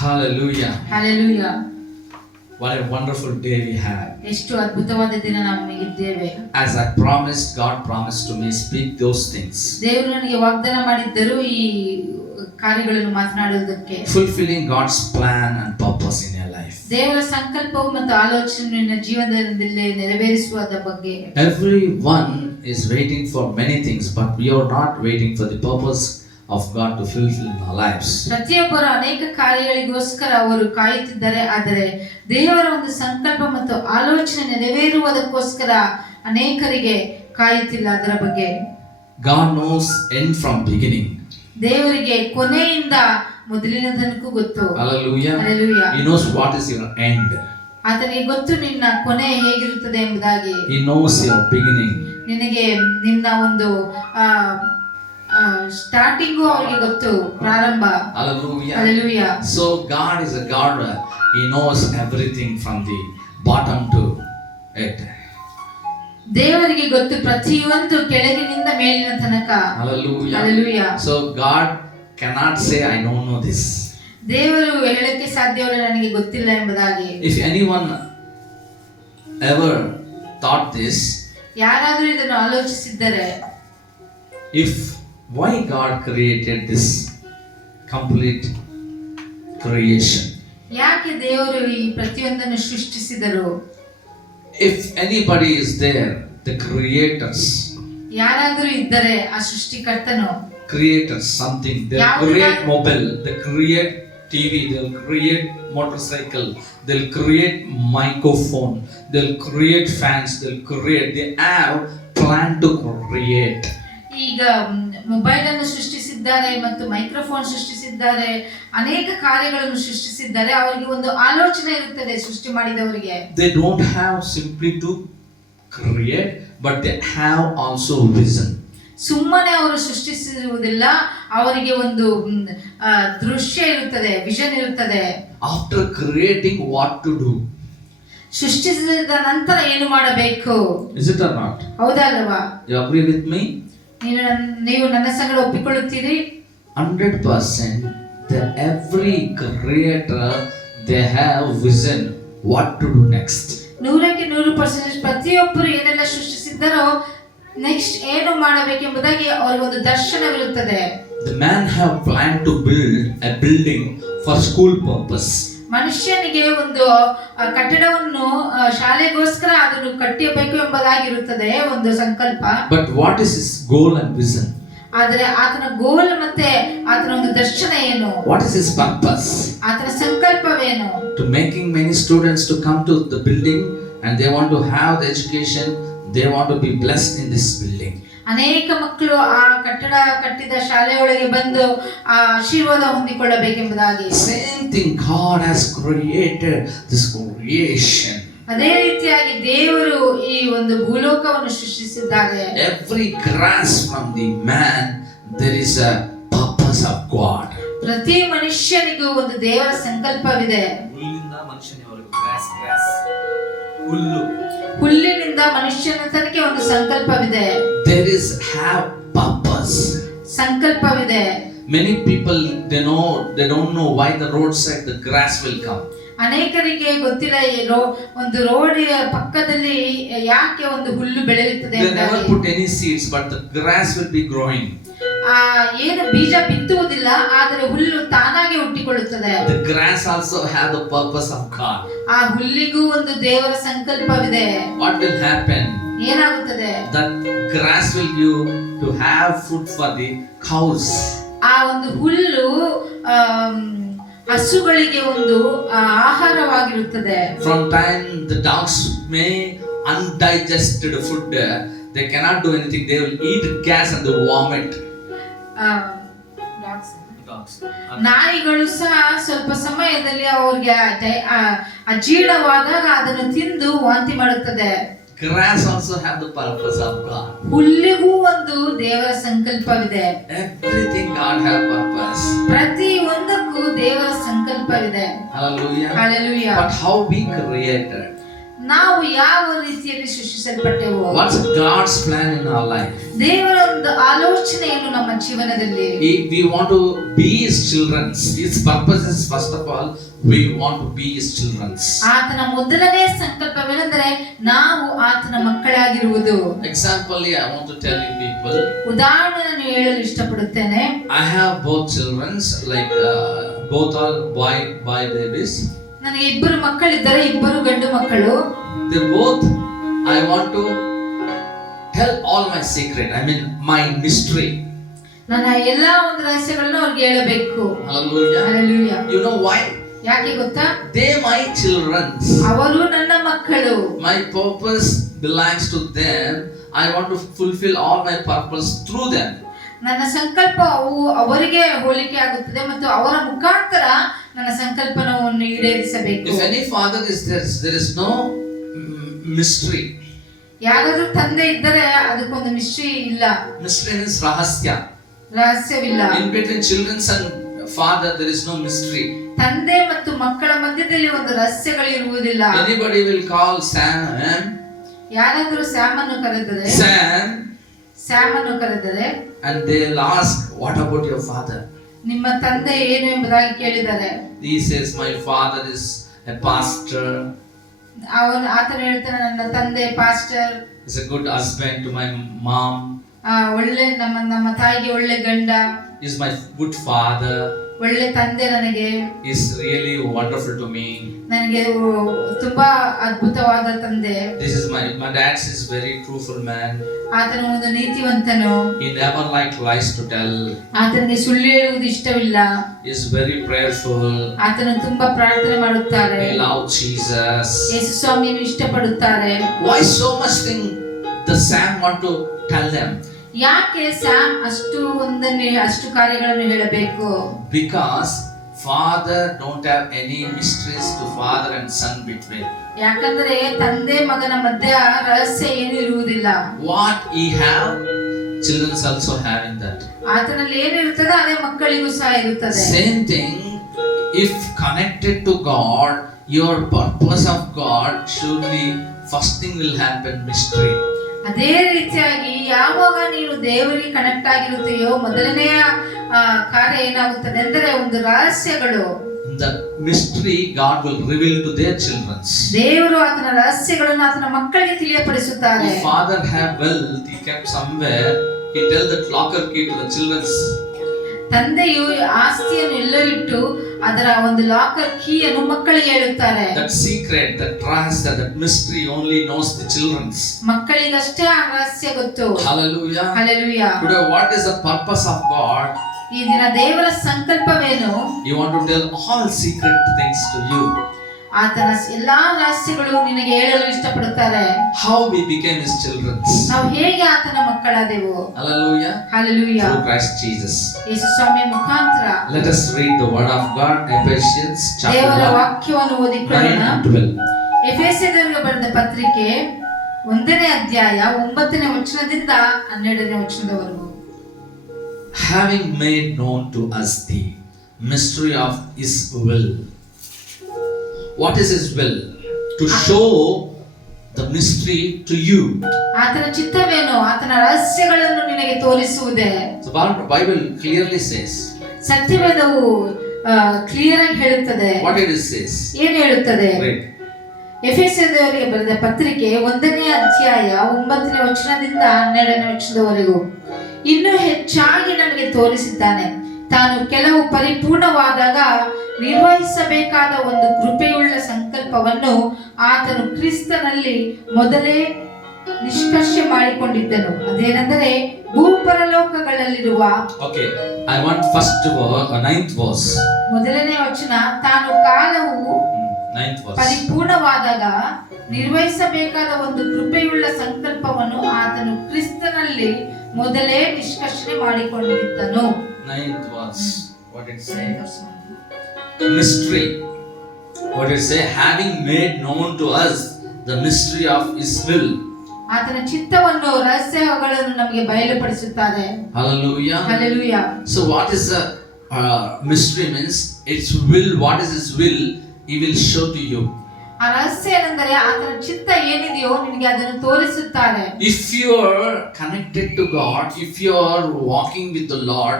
Hallelujah. Hallelujah. What a wonderful day we have. ಎಷ್ಟು ಅದ್ಭುತವಾದ ದಿನ ನಾವು ಇದ್ದೇವೆ. As I promised, God promised to me speak those things. ದೇವರು ನನಗೆ ವಾಗ್ದಾನ ಮಾಡಿದ್ದರು ಈ ಕಾರ್ಯಗಳನ್ನು ಮಾತನಾಡುವುದಕ್ಕೆ. Fulfilling God's plan and purpose in your life. ದೇವರ ಸಂಕಲ್ಪವು ಮತ್ತು ಆಲೋಚನೆಯನ್ನು ಜೀವನದಲ್ಲಿ ನೆರವೇರಿಸುವುದರ ಬಗ್ಗೆ. Everyone is waiting for many things, but we are not waiting for the purpose of God to fulfill in our lives. ಪ್ರತಿಯೊಬ್ಬರು ಅನೇಕ ಕಾರ್ಯಗಳಿಗೋಸ್ಕರ ಅವರು ಕಾಯುತ್ತಿದ್ದಾರೆ, ಆದರೆ ದೇವರ ಒಂದು ಸಂಕಲ್ಪ ಮತ್ತು ಆಲೋಚನೆ ನೆರವೇರುವುದಕ್ಕೋಸ್ಕರ ಅನೇಕರಿಗೆ ಕಾಯುತ್ತಿಲ್ಲ ಅದರ ಬಗ್ಗೆ. God knows end from beginning. ದೇವರಿಗೆ ಕೊನೆಯಿಂದ ಮೊದಲಿನ ತನಕ ಗೊತ್ತು. Hallelujah. Hallelujah. He knows what is your end. ಆತನಿಗೆ ಗೊತ್ತು ನಿನ್ನ ಕೊನೆ ಹೇಗಿರುತ್ತದೆ ಎಂಬುದಾಗಿ. He knows your beginning. ನಿನಗೆ ನಿನ್ನ ಒಂದು ಸ್ಟಾರ್ಟಿಂಗು ಅವರಿಗೆ ಗೊತ್ತು, ಪ್ರಾರಂಭ. Hallelujah. Hallelujah. So God is a God. He knows everything from the bottom to it. ದೇವರಿಗೆ ಗೊತ್ತು ಪ್ರತಿಯೊಂದು ಕೆಳಗಿನಿಂದ ಮೇಲಿನ ತನಕ. Hallelujah. Hallelujah. So God cannot say I don't know this. ದೇವರು ಹೇಳಕ್ಕೆ ಸಾಧ್ಯವಿಲ್ಲ ನನಗೆ ಗೊತ್ತಿಲ್ಲ ಎಂಬುದಾಗಿ. If anyone ever thought this, ಯಾರಾದರೂ ಇದನ್ನು ಆಲೋಚಿಸಿದ್ದರೆ, if why God created this complete creation? ಯಾಕೆ ದೇವರು ಈ ಪ್ರತಿಯೊಂದನ್ನು ಸೃಷ್ಟಿಸಿದರು? If anybody is there, the creators, ಯಾರಾದರೂ ಇದ್ದರೆ ಆ ಸೃಷ್ಟಿಕರ್ತನು, creators something, they'll create mobile, they create TV, they'll create motorcycle, they'll create microphone, they'll create fans, they have plan to create. ಈಗ mobile ಅನ್ನು ಸೃಷ್ಟಿಸಿದ್ದಾರೆ ಮತ್ತು ಮೈಕ್ರೋಫೋನ್ ಸೃಷ್ಟಿಸಿದ್ದಾರೆ, ಅನೇಕ ಕಾರ್ಯಗಳನ್ನು ಸೃಷ್ಟಿಸಿದ್ದಾರೆ. ಅವರಿಗೆ ಒಂದು ಆಲೋಚನೆ ಇರುತ್ತದೆ ಸೃಷ್ಟಿ ಮಾಡಿದವರಿಗೆ. They don't have simply to create, but they have also vision. ಸುಮ್ಮನೆ ಅವರು ಸೃಷ್ಟಿಸುವುದಿಲ್ಲ, ಅವರಿಗೆ ಒಂದು ದೃಶ್ಯ ಇರುತ್ತದೆ, ವಿಷನ್ ಇರುತ್ತದೆ. After creating, what to do? ಸೃಷ್ಟಿಸಿದ ನಂತರ ಏನು ಮಾಡಬೇಕು? Is it or not? ಹೌದಾ ಅಲ್ವಾ? You agree with me? ನೀವು ನನ್ನ ಸಂಗಡ ಒಪ್ಪಿಕೊಳ್ಳುತ್ತೀರಿ? 100%. Every creator, they have vision what to do next. 100% ಪ್ರತಿಯೊಬ್ಬರು ಏನೆಲ್ಲ ಸೃಷ್ಟಿಸಿದ್ದಾರೋ ನೆಕ್ಸ್ಟ್ ಏನು ಮಾಡಬೇಕೆಂಬುದಾಗಿ ಅವರಿಗೆ ಒಂದು ದರ್ಶನವಿರುತ್ತದೆ. The man have planned to build a building for school purpose. ಮನುಷ್ಯನಿಗೆ ಒಂದು ಕಟ್ಟಡವನ್ನು ಶಾಲೆಗೋಸ್ಕರ ಅದನ್ನು ಕಟ್ಟಬೇಕು ಎಂಬುದಾಗಿರುತ್ತದೆ ಒಂದು ಸಂಕಲ್ಪ. But what is his goal and vision? ಆದರೆ ಆತನ ಗೋಲ್ ಮತ್ತೆ ಆತನ ಒಂದು ದರ್ಶನ ಏನು? What is his purpose? ಆತನ ಸಂಕಲ್ಪವೇನು? To making many students to come to the building and they want to have the education, they want to be blessed in this building. ಅನೇಕ ಮಕ್ಕಳು ಆ ಕಟ್ಟಡ ಕಟ್ಟಿದ ಶಾಲೆಯೊಳಗೆ ಬಂದು ಆ ಆಶೀರ್ವಾದ ಹೊಂದಿಕೊಳ್ಳಬೇಕೆಂಬುದಾಗಿ. Same thing, God has created this creation. ಅದೇ ರೀತಿಯಾಗಿ ದೇವರು ಈ ಒಂದು ಭೂಲೋಕವನ್ನು ಸೃಷ್ಟಿಸಿದ್ದಾರೆ. Every grass from the man, there is a purpose of God. ಪ್ರತಿ ಮನುಷ್ಯನಿಗೂ ಒಂದು ದೇವರ ಸಂಕಲ್ಪವಿದೆ. ಹುಲ್ಲಿನಿಂದ ಮನುಷ್ಯನವರೆಗೂ ಗ್ರಾಸ್ ಹುಲ್ಲು, ಹುಲ್ಲಿನಿಂದ ಮನುಷ್ಯನ ತನಕ ಒಂದು ಸಂಕಲ್ಪವಿದೆ. There is have purpose. ಸಂಕಲ್ಪವಿದೆ. Many people they don't know why the roadside the grass will come. ಅನೇಕರಿಗೆ ಗೊತ್ತಿಲ್ಲ ಒಂದು ರೋಡ್ ಪಕ್ಕದಲ್ಲಿ ಯಾಕೆ ಒಂದು ಹುಲ್ಲು ಬೆಳೆಯುತ್ತದೆ They ಅಂತ. never put any seeds, but the grass will be growing. ಏನು ಬೀಜ ಬಿತ್ತುವುದಿಲ್ಲ, ಆದರೆ ಹುಲ್ಲು ತಾನಾಗಿ ಹುಟ್ಟಿಕೊಳ್ಳುತ್ತದೆ. The grass also have the purpose of God. ಆ ಹುಲ್ಲಿಗೂ ಒಂದು ದೇವರ ಸಂಕಲ್ಪವಿದೆ. What will happen? ಏನಾಗುತ್ತದೆ? That grass will give to have food for the cows. ಆ ಒಂದು ಹುಲ್ಲು ಹಸುಗಳಿಗೆ ಒಂದು ಆಹಾರವಾಗಿರುತ್ತದೆ. From time the dogs may undigested food, they cannot do anything. They will eat gas and they vomit. ನಾಯಿಗಳು ಸಹ ಸ್ವಲ್ಪ ಸಮಯದಲ್ಲಿ ಅವ್ರಿಗೆ ಅಜೀರ್ಣವಾದಾಗ ಅದನ್ನು ತಿಂದು ವಾಂತಿ ಮಾಡುತ್ತದೆ. Grass also have the purpose of God. ಹುಲ್ಲಿಗೂ ಒಂದು ದೇವರ ಸಂಕಲ್ಪವಿದೆ. Everything God have purpose. ಪ್ರತಿ ಒಂದಕ್ಕೂ ದೇವರ ಸಂಕಲ್ಪವಿದೆ. Hallelujah. Hallelujah. But how we created? ನಾವು ಯಾವ ರೀತಿಯಲ್ಲಿ ಸೃಷ್ಟಿಸಲ್ಪಟ್ಟೆವು. What's God's plan in our life? ದೇವರ ಒಂದು ಆಲೋಚನೆಯನ್ನು ನಮ್ಮ ಜೀವನದಲ್ಲಿ. We want to be His children. His purpose is, first of all, we want to be His children. ಆತನ ಮೊದಲನೇ ಸಂಕಲ್ಪವೇನೆಂದರೆ ನಾವು ಆತನ ಮಕ್ಕಳಾಗಿರುವುದು. Example, I want to tell you people. ಉದಾಹರಣೆಯನ್ನು ಹೇಳಲು ಇಷ್ಟಪಡುತ್ತೇನೆ. I have both children, like both are boy babies. ನನಗೆ ಇಬ್ಬರು ಮಕ್ಕಳಿದ್ದಾರೆ, ಇಬ್ಬರು ಗಂಡು ಮಕ್ಕಳು. They both, I want to tell all my secret, I mean my mystery. ನನ್ನ ಎಲ್ಲಾ ಒಂದು ರಹಸ್ಯಗಳನ್ನು ಅವ್ರಿಗೆ ಹೇಳಬೇಕು. Hallelujah. Hallelujah. You know why? ಯಾಕೆ ಗೊತ್ತಾ? They my children. ಅವರು ನನ್ನ ಮಕ್ಕಳು. My purpose belongs to them. I want to fulfill all my purpose through them. ನನ್ನ ಸಂಕಲ್ಪವು ಅವರಿಗೆ ಹೋಲಿಕೆ ಆಗುತ್ತದೆ ಮತ್ತು ಅವರ ಮುಖಾಂತರ ನನ್ನ ಸಂಕಲ್ಪವನ್ನು ಈಡೇರಿಸಬೇಕು. If any father is there is no mystery. ಯಾರಾದ್ರೂ ತಂದೆ ಇದ್ದರೆ ಅದಕ್ಕೊಂದು ಮಿಸ್ಟ್ರಿ ಇಲ್ಲ. Mystery means rahasya. ರಹಸ್ಯವಿಲ್ಲ. In between children and father there is no mystery. ತಂದೆ ಮತ್ತು ಮಕ್ಕಳ ಮಧ್ಯದಲ್ಲಿ ಒಂದು ರಹಸ್ಯಗಳಿರುವುದಿಲ್ಲ. Anybody will call Sam. ಯಾರಾದ್ರೂ ಸ್ಯಾಮ್ ಅನ್ನು ಕರೆದರೆ, ಸ್ಯಾಮ್ ಅನ್ನು ಕರೆದರೆ, and they'll ask, what about your father? ನಿಮ್ಮ ತಂದೆ ಏನು ಎಂಬುದಾಗಿ ಕೇಳಿದರೆ, he says, my father is a pastor. ಆತನು ಹೇಳ್ತಾನೆ, ನನ್ನ ತಂದೆ pastor. is a good husband to my mom. ಒಳ್ಳೆ ನಮ್ಮ ತಾಯಿಗೆ ಒಳ್ಳೆ ಗಂಡ. is my good father. ಒಳ್ಳೆ ತಂದೆ ನನಗೆ. is really wonderful to me. ನನಗೆ ತುಂಬಾ ಅದ್ಭುತವಾದ ತಂದೆ. this is my dad is very truthful man. ಆತನು ಒಂದು ನೀತಿವಂತನು. he never like lies to tell. ಆತನಿಗೆ ಸುಳ್ಳು ಹೇಳುವುದು ಇಷ್ಟವಿಲ್ಲ. is very prayerful. ಆತನು ತುಂಬಾ ಪ್ರಾರ್ಥನೆ ಮಾಡುತ್ತಾರೆ. he loves Jesus. ಯೇಸು ಸ್ವಾಮಿಯನ್ನು ಇಷ್ಟಪಡುತ್ತಾರೆ. why so much thing the Sam want to tell them? ಯಾಕೆ ಸ್ಯಾಮ್ ಅಷ್ಟು ಕಾರ್ಯಗಳನ್ನು ಹೇಳಬೇಕು? because father don't have any mysteries to father and son between. ಯಾಕಂದ್ರೆ ತಂದೆ ಮಗನ ಮಧ್ಯ ರಹಸ್ಯ ಏನು ಇರುವುದಿಲ್ಲ. what he have, children also have in that. ಆತನಲ್ಲಿ ಏನಿರುತ್ತದೆ ಅದೇ ಮಕ್ಕಳಿಗೂ ಸಹ ಇರುತ್ತದೆ. same thing, if connected to God, your purpose of God, surely first thing will happen, mystery. ಅದೇ ರೀತಿಯಾಗಿ ಯಾವಾಗ ನೀನು ದೇವರಿಗೆ ಕನೆಕ್ಟ್ ಆಗಿರುತ್ತೆಯೋ ಮೊದಲನೆಯ ಕಾರ್ಯ ಏನಾಗುತ್ತದೆ ಅಂದರೆ ಒಂದು ರಹಸ್ಯಗಳು. the mystery God will reveal to their children. ದೇವರು ಆತನ ರಹಸ್ಯಗಳನ್ನು ಆತನ ಮಕ್ಕಳಿಗೆ ತಿಳಿಯಪಡಿಸುತ್ತಾರೆ. If father have wealth, he kept somewhere, he tell that locker key to the children. ತಂದೆಯು ಆಸ್ತಿಯನ್ನು ಎಲ್ಲೋ ಇಟ್ಟು ಅದರ ಒಂದು ಲಾಕರ್ ಕೀಯನ್ನು ಮಕ್ಕಳಿಗೆ ಹೇಳುತ್ತಾರೆ. that secret, that trust, that mystery only knows the children. ಮಕ್ಕಳಿಗಷ್ಟೇ ಆ ರಹಸ್ಯ ಗೊತ್ತು. Hallelujah. Hallelujah. Today what is the purpose of God? ಈ ದಿನ ದೇವರ ಸಂಕಲ್ಪವೇನು? you want to tell all secret things to you. ಆತನ ಎಲ್ಲಾ ರಹಸ್ಯಗಳು ನಿನಗೆ ಹೇಳಲು ಇಷ್ಟಪಡುತ್ತಾರೆ. how we became his children. ನಾವು ಹೇಗೆ ಆತನ ಮಕ್ಕಳಾದೆವು. Hallelujah. Hallelujah. through Christ Jesus. ಯೇಸು ಸ್ವಾಮಿಯ ಮುಖಾಂತರ. let us read the word of God, Ephesians chapter 1. ದೇವರ ವಾಕ್ಯವನ್ನು ಓದಿಕೊಳ್ಳೋಣ. 9-12. ಎಫೆಸದವರಿಗೆ ಬರೆದ ಪತ್ರಿಕೆ 1ನೇ ಅಧ್ಯಾಯ 9ನೇ ವಚನದಿಂದ 12ನೇ ವಚನದವರೆಗೂ. having made known to us the mystery of his will. what is his will? to show the mystery to you. ಆತನ ಚಿತ್ತವೇನು? ಆತನ ರಹಸ್ಯಗಳನ್ನು ನಿನಗೆ ತೋರಿಸುವುದೇ. the Bible clearly says. ಸತ್ಯವೇದವು ಕ್ಲಿಯರ್ ಆಗಿ ಹೇಳುತ್ತದೆ. what it says? ಏನು ಹೇಳುತ್ತದೆ? Read. ಎಫೆಸದವರಿಗೆ ಬರೆದ ಪತ್ರಿಕೆ 1ನೇ ಅಧ್ಯಾಯ 9ನೇ ವಚನದಿಂದ 12ನೇ ವಚನದವರೆಗೂ. ಇನ್ನೂ ಹೆಚ್ಚಾಗಿ ನಮಗೆ ತೋರಿಸಿದ್ದಾನೆ, ತಾನು ಕೆಲವು ಪರಿಪೂರ್ಣವಾದಾಗ ನಿರ್ವಹಿಸಬೇಕಾದ ಒಂದು ಕೃಪೆಯುಳ್ಳ ಸಂಕಲ್ಪವನ್ನು ಆತನು ಕ್ರಿಸ್ತನಲ್ಲಿ ಮೊದಲೇ ನಿಷ್ಕರ್ಷೆ ಮಾಡಿಕೊಂಡಿದ್ದನು. ಅದೇನೆಂದರೆ ಭೂಪರಲೋಕಗಳಲ್ಲಿರುವ. okay, I want first verse, 9th verse. ಮೊದಲನೇ ವಚನ, ತಾನು ಕಾಲವು 9th verse. ಪರಿಪೂರ್ಣವಾದಾಗ ನಿರ್ವಹಿಸಬೇಕಾದ ಒಂದು ಕೃಪೆಯುಳ್ಳ ಸಂಕಲ್ಪವನ್ನು ಆತನು ಕ್ರಿಸ್ತನಲ್ಲಿ ಮೊದಲೇ ನಿಷ್ಕರ್ಷಣೆ ಮಾಡಿಕೊಂಡಿದ್ದನು. 9th verse. what it say? mystery. what it say? having made known to us the mystery of his will. ಆತನ ಚಿತ್ತವನ್ನು ರಹಸ್ಯಗಳನ್ನು ನಮಗೆ ಬಯಲುಪಡಿಸುತ್ತಾರೆ. Hallelujah. Hallelujah. so what is the mystery means? Its will. what is his will? He will show to you. ಆ ರಹಸ್ಯ ಏನೆಂದರೆ ಆತನ ಚಿತ್ತ ಏನಿದೆಯೋ ನಿನಗೆ ಅದನ್ನು ತೋರಿಸುತ್ತಾರೆ. If you are connected to God, if you are walking with the Lord,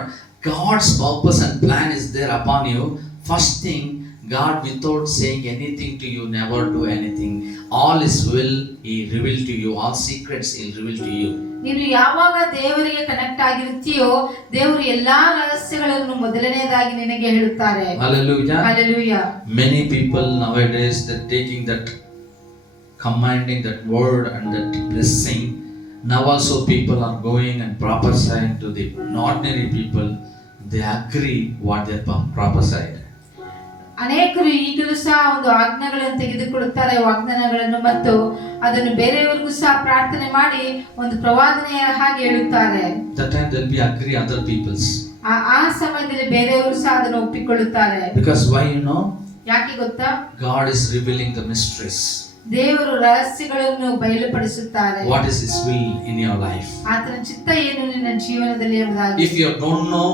God's purpose and plan is there upon you. First thing, God, without saying anything to you, never do anything. All His will He reveal to you. All secrets He'll reveal to you. ನೀನು ಯಾವಾಗ ದೇವರಿಗೆ connect ಆಗಿರ್ತೀಯೋ ದೇವರು ಎಲ್ಲಾ ರಹಸ್ಯಗಳನ್ನು ಮೊದಲನೇದಾಗಿ ನಿನಗೆ ಹೇಳುತ್ತಾರೆ. Hallelujah. Hallelujah. Many people nowadays they're taking that commanding that word and that blessing. Now also people are going and prophesying to the ordinary people. They agree what they prophesied. ಅನೇಕರು ಈಗಲೂ ಸಹ ಒಂದು ಆಜ್ಞೆಗಳನ್ನು ತೆಗೆದುಕೊಳ್ಳುತ್ತಾರೆ, ವಾಗ್ದಾನಗಳನ್ನು, ಮತ್ತು ಅದನ್ನು ಬೇರೆಯವರಿಗೂ ಸಹ ಪ್ರಾರ್ಥನೆ ಮಾಡಿ ಒಂದು ಪ್ರವಾದನೆಯ ಹಾಗೆ ಹೇಳುತ್ತಾರೆ. That time they'll be agree other peoples. ಆ ಸಮಯದಲ್ಲಿ ಬೇರೆಯವರು ಸಹ ಅದನ್ನು ಒಪ್ಪಿಕೊಳ್ಳುತ್ತಾರೆ. Because why, you know? ಯಾಕೆ ಗೊತ್ತಾ? God is revealing the mysteries. ದೇವರು ರಹಸ್ಯಗಳನ್ನು ಬಯಲುಪಡಿಸುತ್ತಾರೆ. What is His will in your life? ಆತನ ಚಿತ್ತ ಏನು ನಿನ್ನ ಜೀವನದಲ್ಲಿ ಎಂಬುದಾಗಿ. If you don't know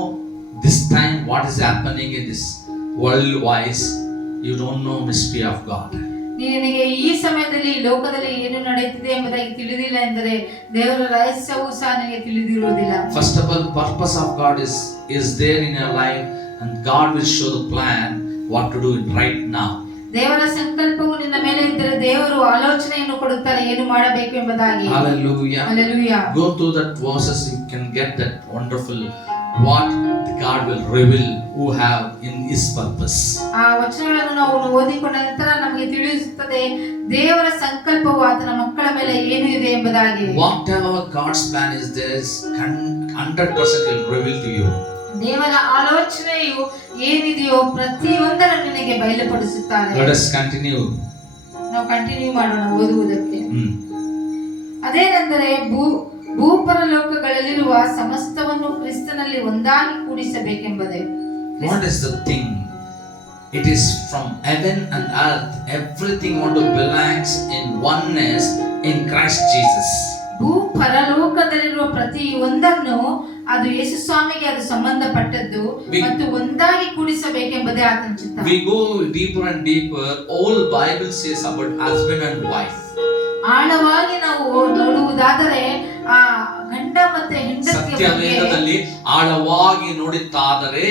this time what is happening in this world wise, you don't know mystery of God. ನಿನಗೆ ಈ ಸಮಯದಲ್ಲಿ ಈ ಲೋಕದಲ್ಲಿ ಏನು ನಡೆಯುತ್ತಿದೆ ಎಂಬುದಾಗಿ ತಿಳಿದಿಲ್ಲ ಎಂದರೆ ದೇವರ ರಹಸ್ಯವೂ ಸಹ ನಿನಗೆ ತಿಳಿದಿರುವುದಿಲ್ಲ. First of all, purpose of God is there in your life, and God will show the plan what to do right now. ದೇವರ ಸಂಕಲ್ಪವು ನಿನ್ನ ಮೇಲೆ ಇದ್ದರೆ ದೇವರು ಆಲೋಚನೆಯನ್ನು ಕೊಡುತ್ತಾರೆ ಏನು ಮಾಡಬೇಕು ಎಂಬುದಾಗಿ. Hallelujah. Hallelujah. Go through that verses, you can get that wonderful what God will reveal who have in His purpose. ಆ ವಚನಗಳನ್ನು ನಾವು ಓದಿಕೊಂಡ ನಂತರ ನಮಗೆ ತಿಳಿಸುತ್ತದೆ ದೇವರ ಸಂಕಲ್ಪವು ಆತನ ಮಕ್ಕಳ ಮೇಲೆ ಏನು ಇದೆ ಎಂಬುದಾಗಿ. Whatever God's plan is there is 100% will reveal to you. ದೇವರ ಆಲೋಚನೆಯು ಏನಿದೆಯೋ ಪ್ರತಿಯೊಂದನ್ನು ನಿನಗೆ ಬಯಲುಪಡಿಸುತ್ತಾರೆ. Let us continue. ನಾವು ಕಂಟಿನ್ಯೂ ಮಾಡೋಣ ಓದುವುದಕ್ಕೆ. ಅದೇನೆಂದರೆ ಭೂಪರಲೋಕಗಳಲ್ಲಿರುವ ಸಮಸ್ತವನ್ನು ಕ್ರಿಸ್ತನಲ್ಲಿ ಒಂದಾಗಿ ಕೂಡಿಸಬೇಕೆಂಬುದೇ. What is the thing? It is from heaven and earth. Everything want to belongs in oneness in Christ Jesus. ಭೂಪರಲೋಕದಲ್ಲಿರುವ ಪ್ರತಿಯೊಂದನ್ನು ಅದು ಯೇಸು ಸ್ವಾಮಿಗೆ ಅದು ಸಂಬಂಧಪಟ್ಟದ್ದು ಮತ್ತು ಒಂದಾಗಿ ಕೂಡಿಸಬೇಕೆಂಬುದೇ ಆತನ ಚಿತ್ತ. We go deeper and deeper. All Bible says about husband and wife. ಆಳವಾಗಿ ನಾವು ನೋಡುವುದಾದರೆ ಆ ಗಂಡ ಮತ್ತೆ ಹೆಂಡತಿಯ ಸತ್ಯವೇದದಲ್ಲಿ ಆಳವಾಗಿ ನೋಡುತ್ತಾದರೆ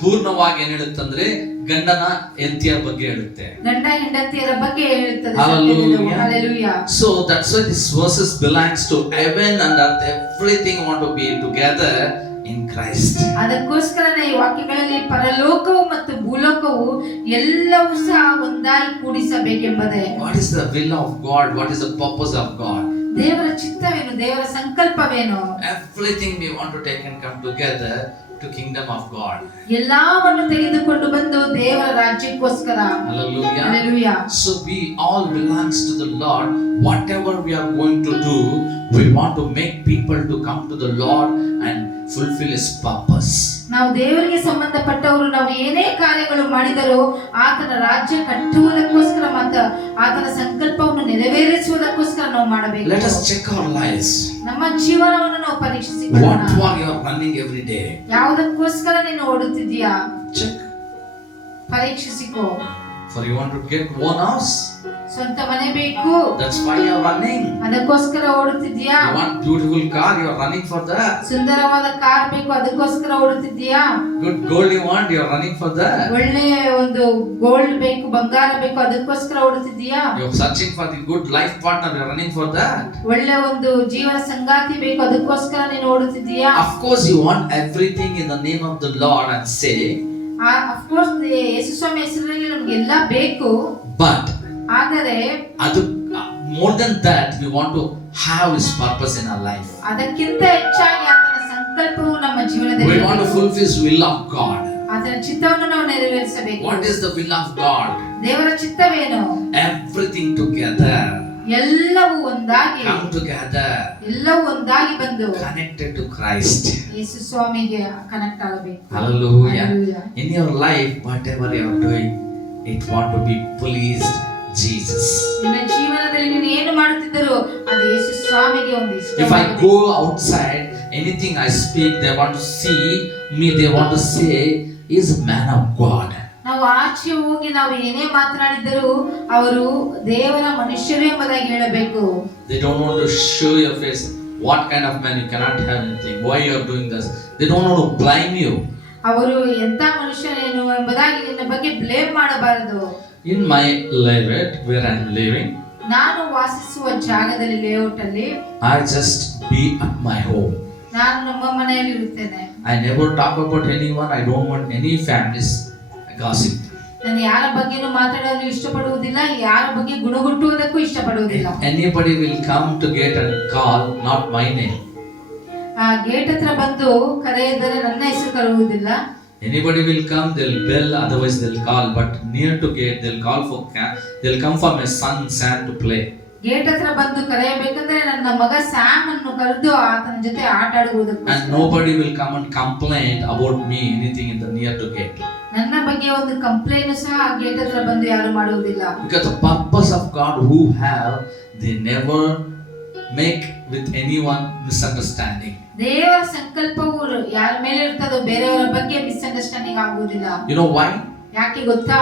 ಪೂರ್ಣವಾಗಿ ಏನ್ ಹೇಳುತ್ತಂದ್ರೆ ಗಂಡನ ಹೆಂಡತಿಯ ಬಗ್ಗೆ ಹೇಳುತ್ತೆ, ಗಂಡ ಹೆಂಡತಿಯರ ಬಗ್ಗೆ ಹೇಳುತ್ತದೆ. Hallelujah. So that's why this verses belongs to heaven and earth. Everything want to be together in Christ. ಅದಕ್ಕೋಸ್ಕರನೇ ಈ ವಾಕ್ಯಗಳಲ್ಲಿ ಪರಲೋಕವು ಮತ್ತು ಭೂಲೋಕವು ಎಲ್ಲವೂ ಸಹ ಒಂದಾಗಿ ಕೂಡಿಸಬೇಕೆಂಬುದೇ. What is the will of God? What is the purpose of God? ದೇವರ ಚಿತ್ತವೇನು, ದೇವರ ಸಂಕಲ್ಪವೇನು? Everything we want to take and come together to kingdom of God. ಎಲ್ಲವನ್ನು ತೆಗೆದುಕೊಂಡು ಬಂದು ದೇವರ ರಾಜ್ಯಕ್ಕೋಸ್ಕರ. Hallelujah. Hallelujah. So we all belongs to the Lord. Whatever we are going to do, we want to make people to come to the Lord and fulfill His purpose. ನಾವು ದೇವರಿಗೆ ಸಂಬಂಧಪಟ್ಟವರು ನಾವು ಏನೇ ಕಾರ್ಯಗಳು ಮಾಡಿದರೂ ಆತನ ರಾಜ್ಯ ಕಟ್ಟುವುದಕ್ಕೋಸ್ಕರ ಮತ್ತು ಆತನ ಸಂಕಲ್ಪವನ್ನು ನೆರವೇರಿಸುವುದಕ್ಕೋಸ್ಕರ ನಾವು ಮಾಡಬೇಕು. Let us check our lives. ನಮ್ಮ ಜೀವನವನ್ನು ನಾವು ಪರೀಕ್ಷಿಸಿಕೊಳ್ಳೋಣ. What for you are running every day? ಯಾವುದಕ್ಕೋಸ್ಕರ ನೀನು ಓಡುತ್ತಿದ್ದೀಯಾ? Check. ಪರೀಕ್ಷಿಸಿಕೋ. For you want to get one house? ಸ್ವಂತ ಮನೆ ಬೇಕು. That's why you are running. ಅದಕ್ಕೋಸ್ಕರ ಓಡುತ್ತಿದ್ದೀಯಾ? You want beautiful car, you are running for that. ಸುಂದರವಾದ car ಬೇಕು, ಅದಕ್ಕೋಸ್ಕರ ಓಡುತ್ತಿದ್ದೀಯಾ? Good gold you want, you are running for that. ಒಳ್ಳೆಯ ಒಂದು gold ಬೇಕು, ಬಂಗಾರ ಬೇಕು, ಅದಕ್ಕೋಸ್ಕರ ಓಡುತ್ತಿದ್ದೀಯಾ? You are searching for the good life partner, you are running for that. ಒಳ್ಳೆಯ ಒಂದು ಜೀವನ ಸಂಗಾತಿ ಬೇಕು, ಅದಕ್ಕೋಸ್ಕರ ನೀನು ಓಡುತ್ತಿದ್ದೀಯಾ? Of course you want everything in the name of the Lord and say, of course ಯೇಸು ಸ್ವಾಮಿ ಹೆಸರಿನಲ್ಲಿ ನಮಗೆ ಎಲ್ಲ ಬೇಕು. But ಆದರೆ more than that we want to have His purpose in our life. ಅದಕ್ಕಿಂತ ಹೆಚ್ಚಾಗಿ ಆತನ ಸಂಕಲ್ಪವು ನಮ್ಮ ಜೀವನದಲ್ಲಿ. We want to fulfill His will of God. ಆತನ ಚಿತ್ತವನ್ನು ನಾವು ನೆರವೇರಿಸಬೇಕು. What is the will of God? ದೇವರ ಚಿತ್ತವೇನು? Everything together. ಎಲ್ಲವೂ ಒಂದಾಗಿ Come together. ಎಲ್ಲವೂ ಒಂದಾಗಿ ಬಂದು connected to Christ. ಯೇಸು ಸ್ವಾಮಿಗೆ ಕನೆಕ್ಟ್ ಆಗಬೇಕು. Hallelujah. Hallelujah. In your life, whatever you are doing, it want to be pleased Jesus. ನಿನ್ನ ಜೀವನದಲ್ಲಿ ನೀನು ಏನು ಮಾಡುತ್ತಿದ್ದರೂ ಅದು ಯೇಸು ಸ್ವಾಮಿಗೆ ಒಂದು ಇಷ್ಟ. If I go outside, anything I speak, they want to see me, they want to say, he is a man of God. ನಾವು ಆಚೆ ಹೋಗಿ ನಾವು ಏನೇ ಮಾತನಾಡಿದರೂ ಅವರು ದೇವರ ಮನುಷ್ಯರು ಎಂಬುದಾಗಿ ಹೇಳಬೇಕು. They don't want to show your face. What kind of man, you cannot have anything. Why you are doing this? They don't want to blame you. ಅವರು ಎಂತ ಮನುಷ್ಯನೇನು ಎಂಬುದಾಗಿ ನಿನ್ನ ಬಗ್ಗೆ ಬ್ಲೇಮ್ ಮಾಡಬಾರದು. In my layout where I am living, ನಾನು ವಾಸಿಸುವ ಜಾಗದಲ್ಲಿ layout ಅಲ್ಲಿ I just be at my home. ನಾನು ನಮ್ಮ ಮನೆಯಲ್ಲಿ ಇರುತ್ತೇನೆ. I never talk about anyone. I don't want any families gossip. ನಾನು ಯಾರ ಬಗ್ಗೆನೂ ಮಾತಾಡಲು ಇಷ್ಟಪಡುವುದಿಲ್ಲ, ಯಾರ ಬಗ್ಗೆ ಗುಣಗುಟ್ಟುವುದಕ್ಕೂ ಇಷ್ಟಪಡುವುದಿಲ್ಲ. Anybody will come to gate and call, not my name. ಆ ಗೇಟ್ ಹತ್ರ ಬಂದು ಕರೆಯಿದರೆ ನನ್ನ ಹೆಸರು ಕರೆಯುವುದಿಲ್ಲ. Anybody will come, they'll bell, otherwise they'll call. But near to gate, they'll call for they'll come for my son Sam to play. Gate ಹತ್ರ ಬಂದು ಕರೆಯಬೇಕಂದ್ರೆ ನನ್ನ ಮಗ Sam ಅನ್ನು ಕರೆದು ಆತನ ಜೊತೆ ಆಟ ಆಡುವುದಕ್ಕೆ. And nobody will come and complain about me anything in the near to gate. ನನ್ನ ಬಗ್ಗೆ ಒಂದು ಕಂಪ್ಲೇಂಟ್ ಸಹ ಗೇಟ್ ಹತ್ರ ಬಂದು ಯಾರು ಮಾಡುವುದಿಲ್ಲ. Because the purpose of God who have, they never make with anyone misunderstanding. ದೇವರ ಸಂಕಲ್ಪವು ಯಾರ ಮೇಲೆ ಇರ್ತದೋ ಬೇರೆಯವರ ಬಗ್ಗೆ ಮಿಸ್ಅಂಡರ್ಸ್ಟ್ಯಾಂಡಿಂಗ್ ಆಗುವುದಿಲ್ಲ. You know why? ಯಾಕೆ ಗೊತ್ತಾ?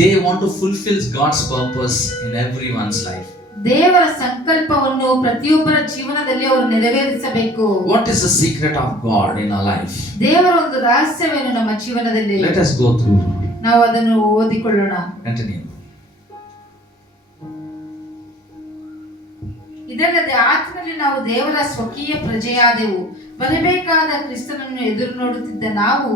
They want to fulfill God's purpose in everyone's life. ದೇವರ ಸಂಕಲ್ಪವನ್ನು ಪ್ರತಿಯೊಬ್ಬರ ಜೀವನದಲ್ಲಿ ಅವರು ನೆರವೇರಿಸಬೇಕು. What is the secret of God in our life? ದೇವರ ಒಂದು ರಹಸ್ಯವೇನು ನಮ್ಮ ಜೀವನದಲ್ಲಿ? Let us go through. ನಾವು ಅದನ್ನು ಓದಿಕೊಳ್ಳೋಣ. Continue. ಇದಲ್ಲದೆ ಆತನಲ್ಲಿ ನಾವು ದೇವರ ಸ್ವಕೀಯ ಪ್ರಜೆಯಾದೆವು. ಬರಬೇಕಾದ ಕ್ರಿಸ್ತನನ್ನು ಎದುರು ನೋಡುತ್ತಿದ್ದ ನಾವು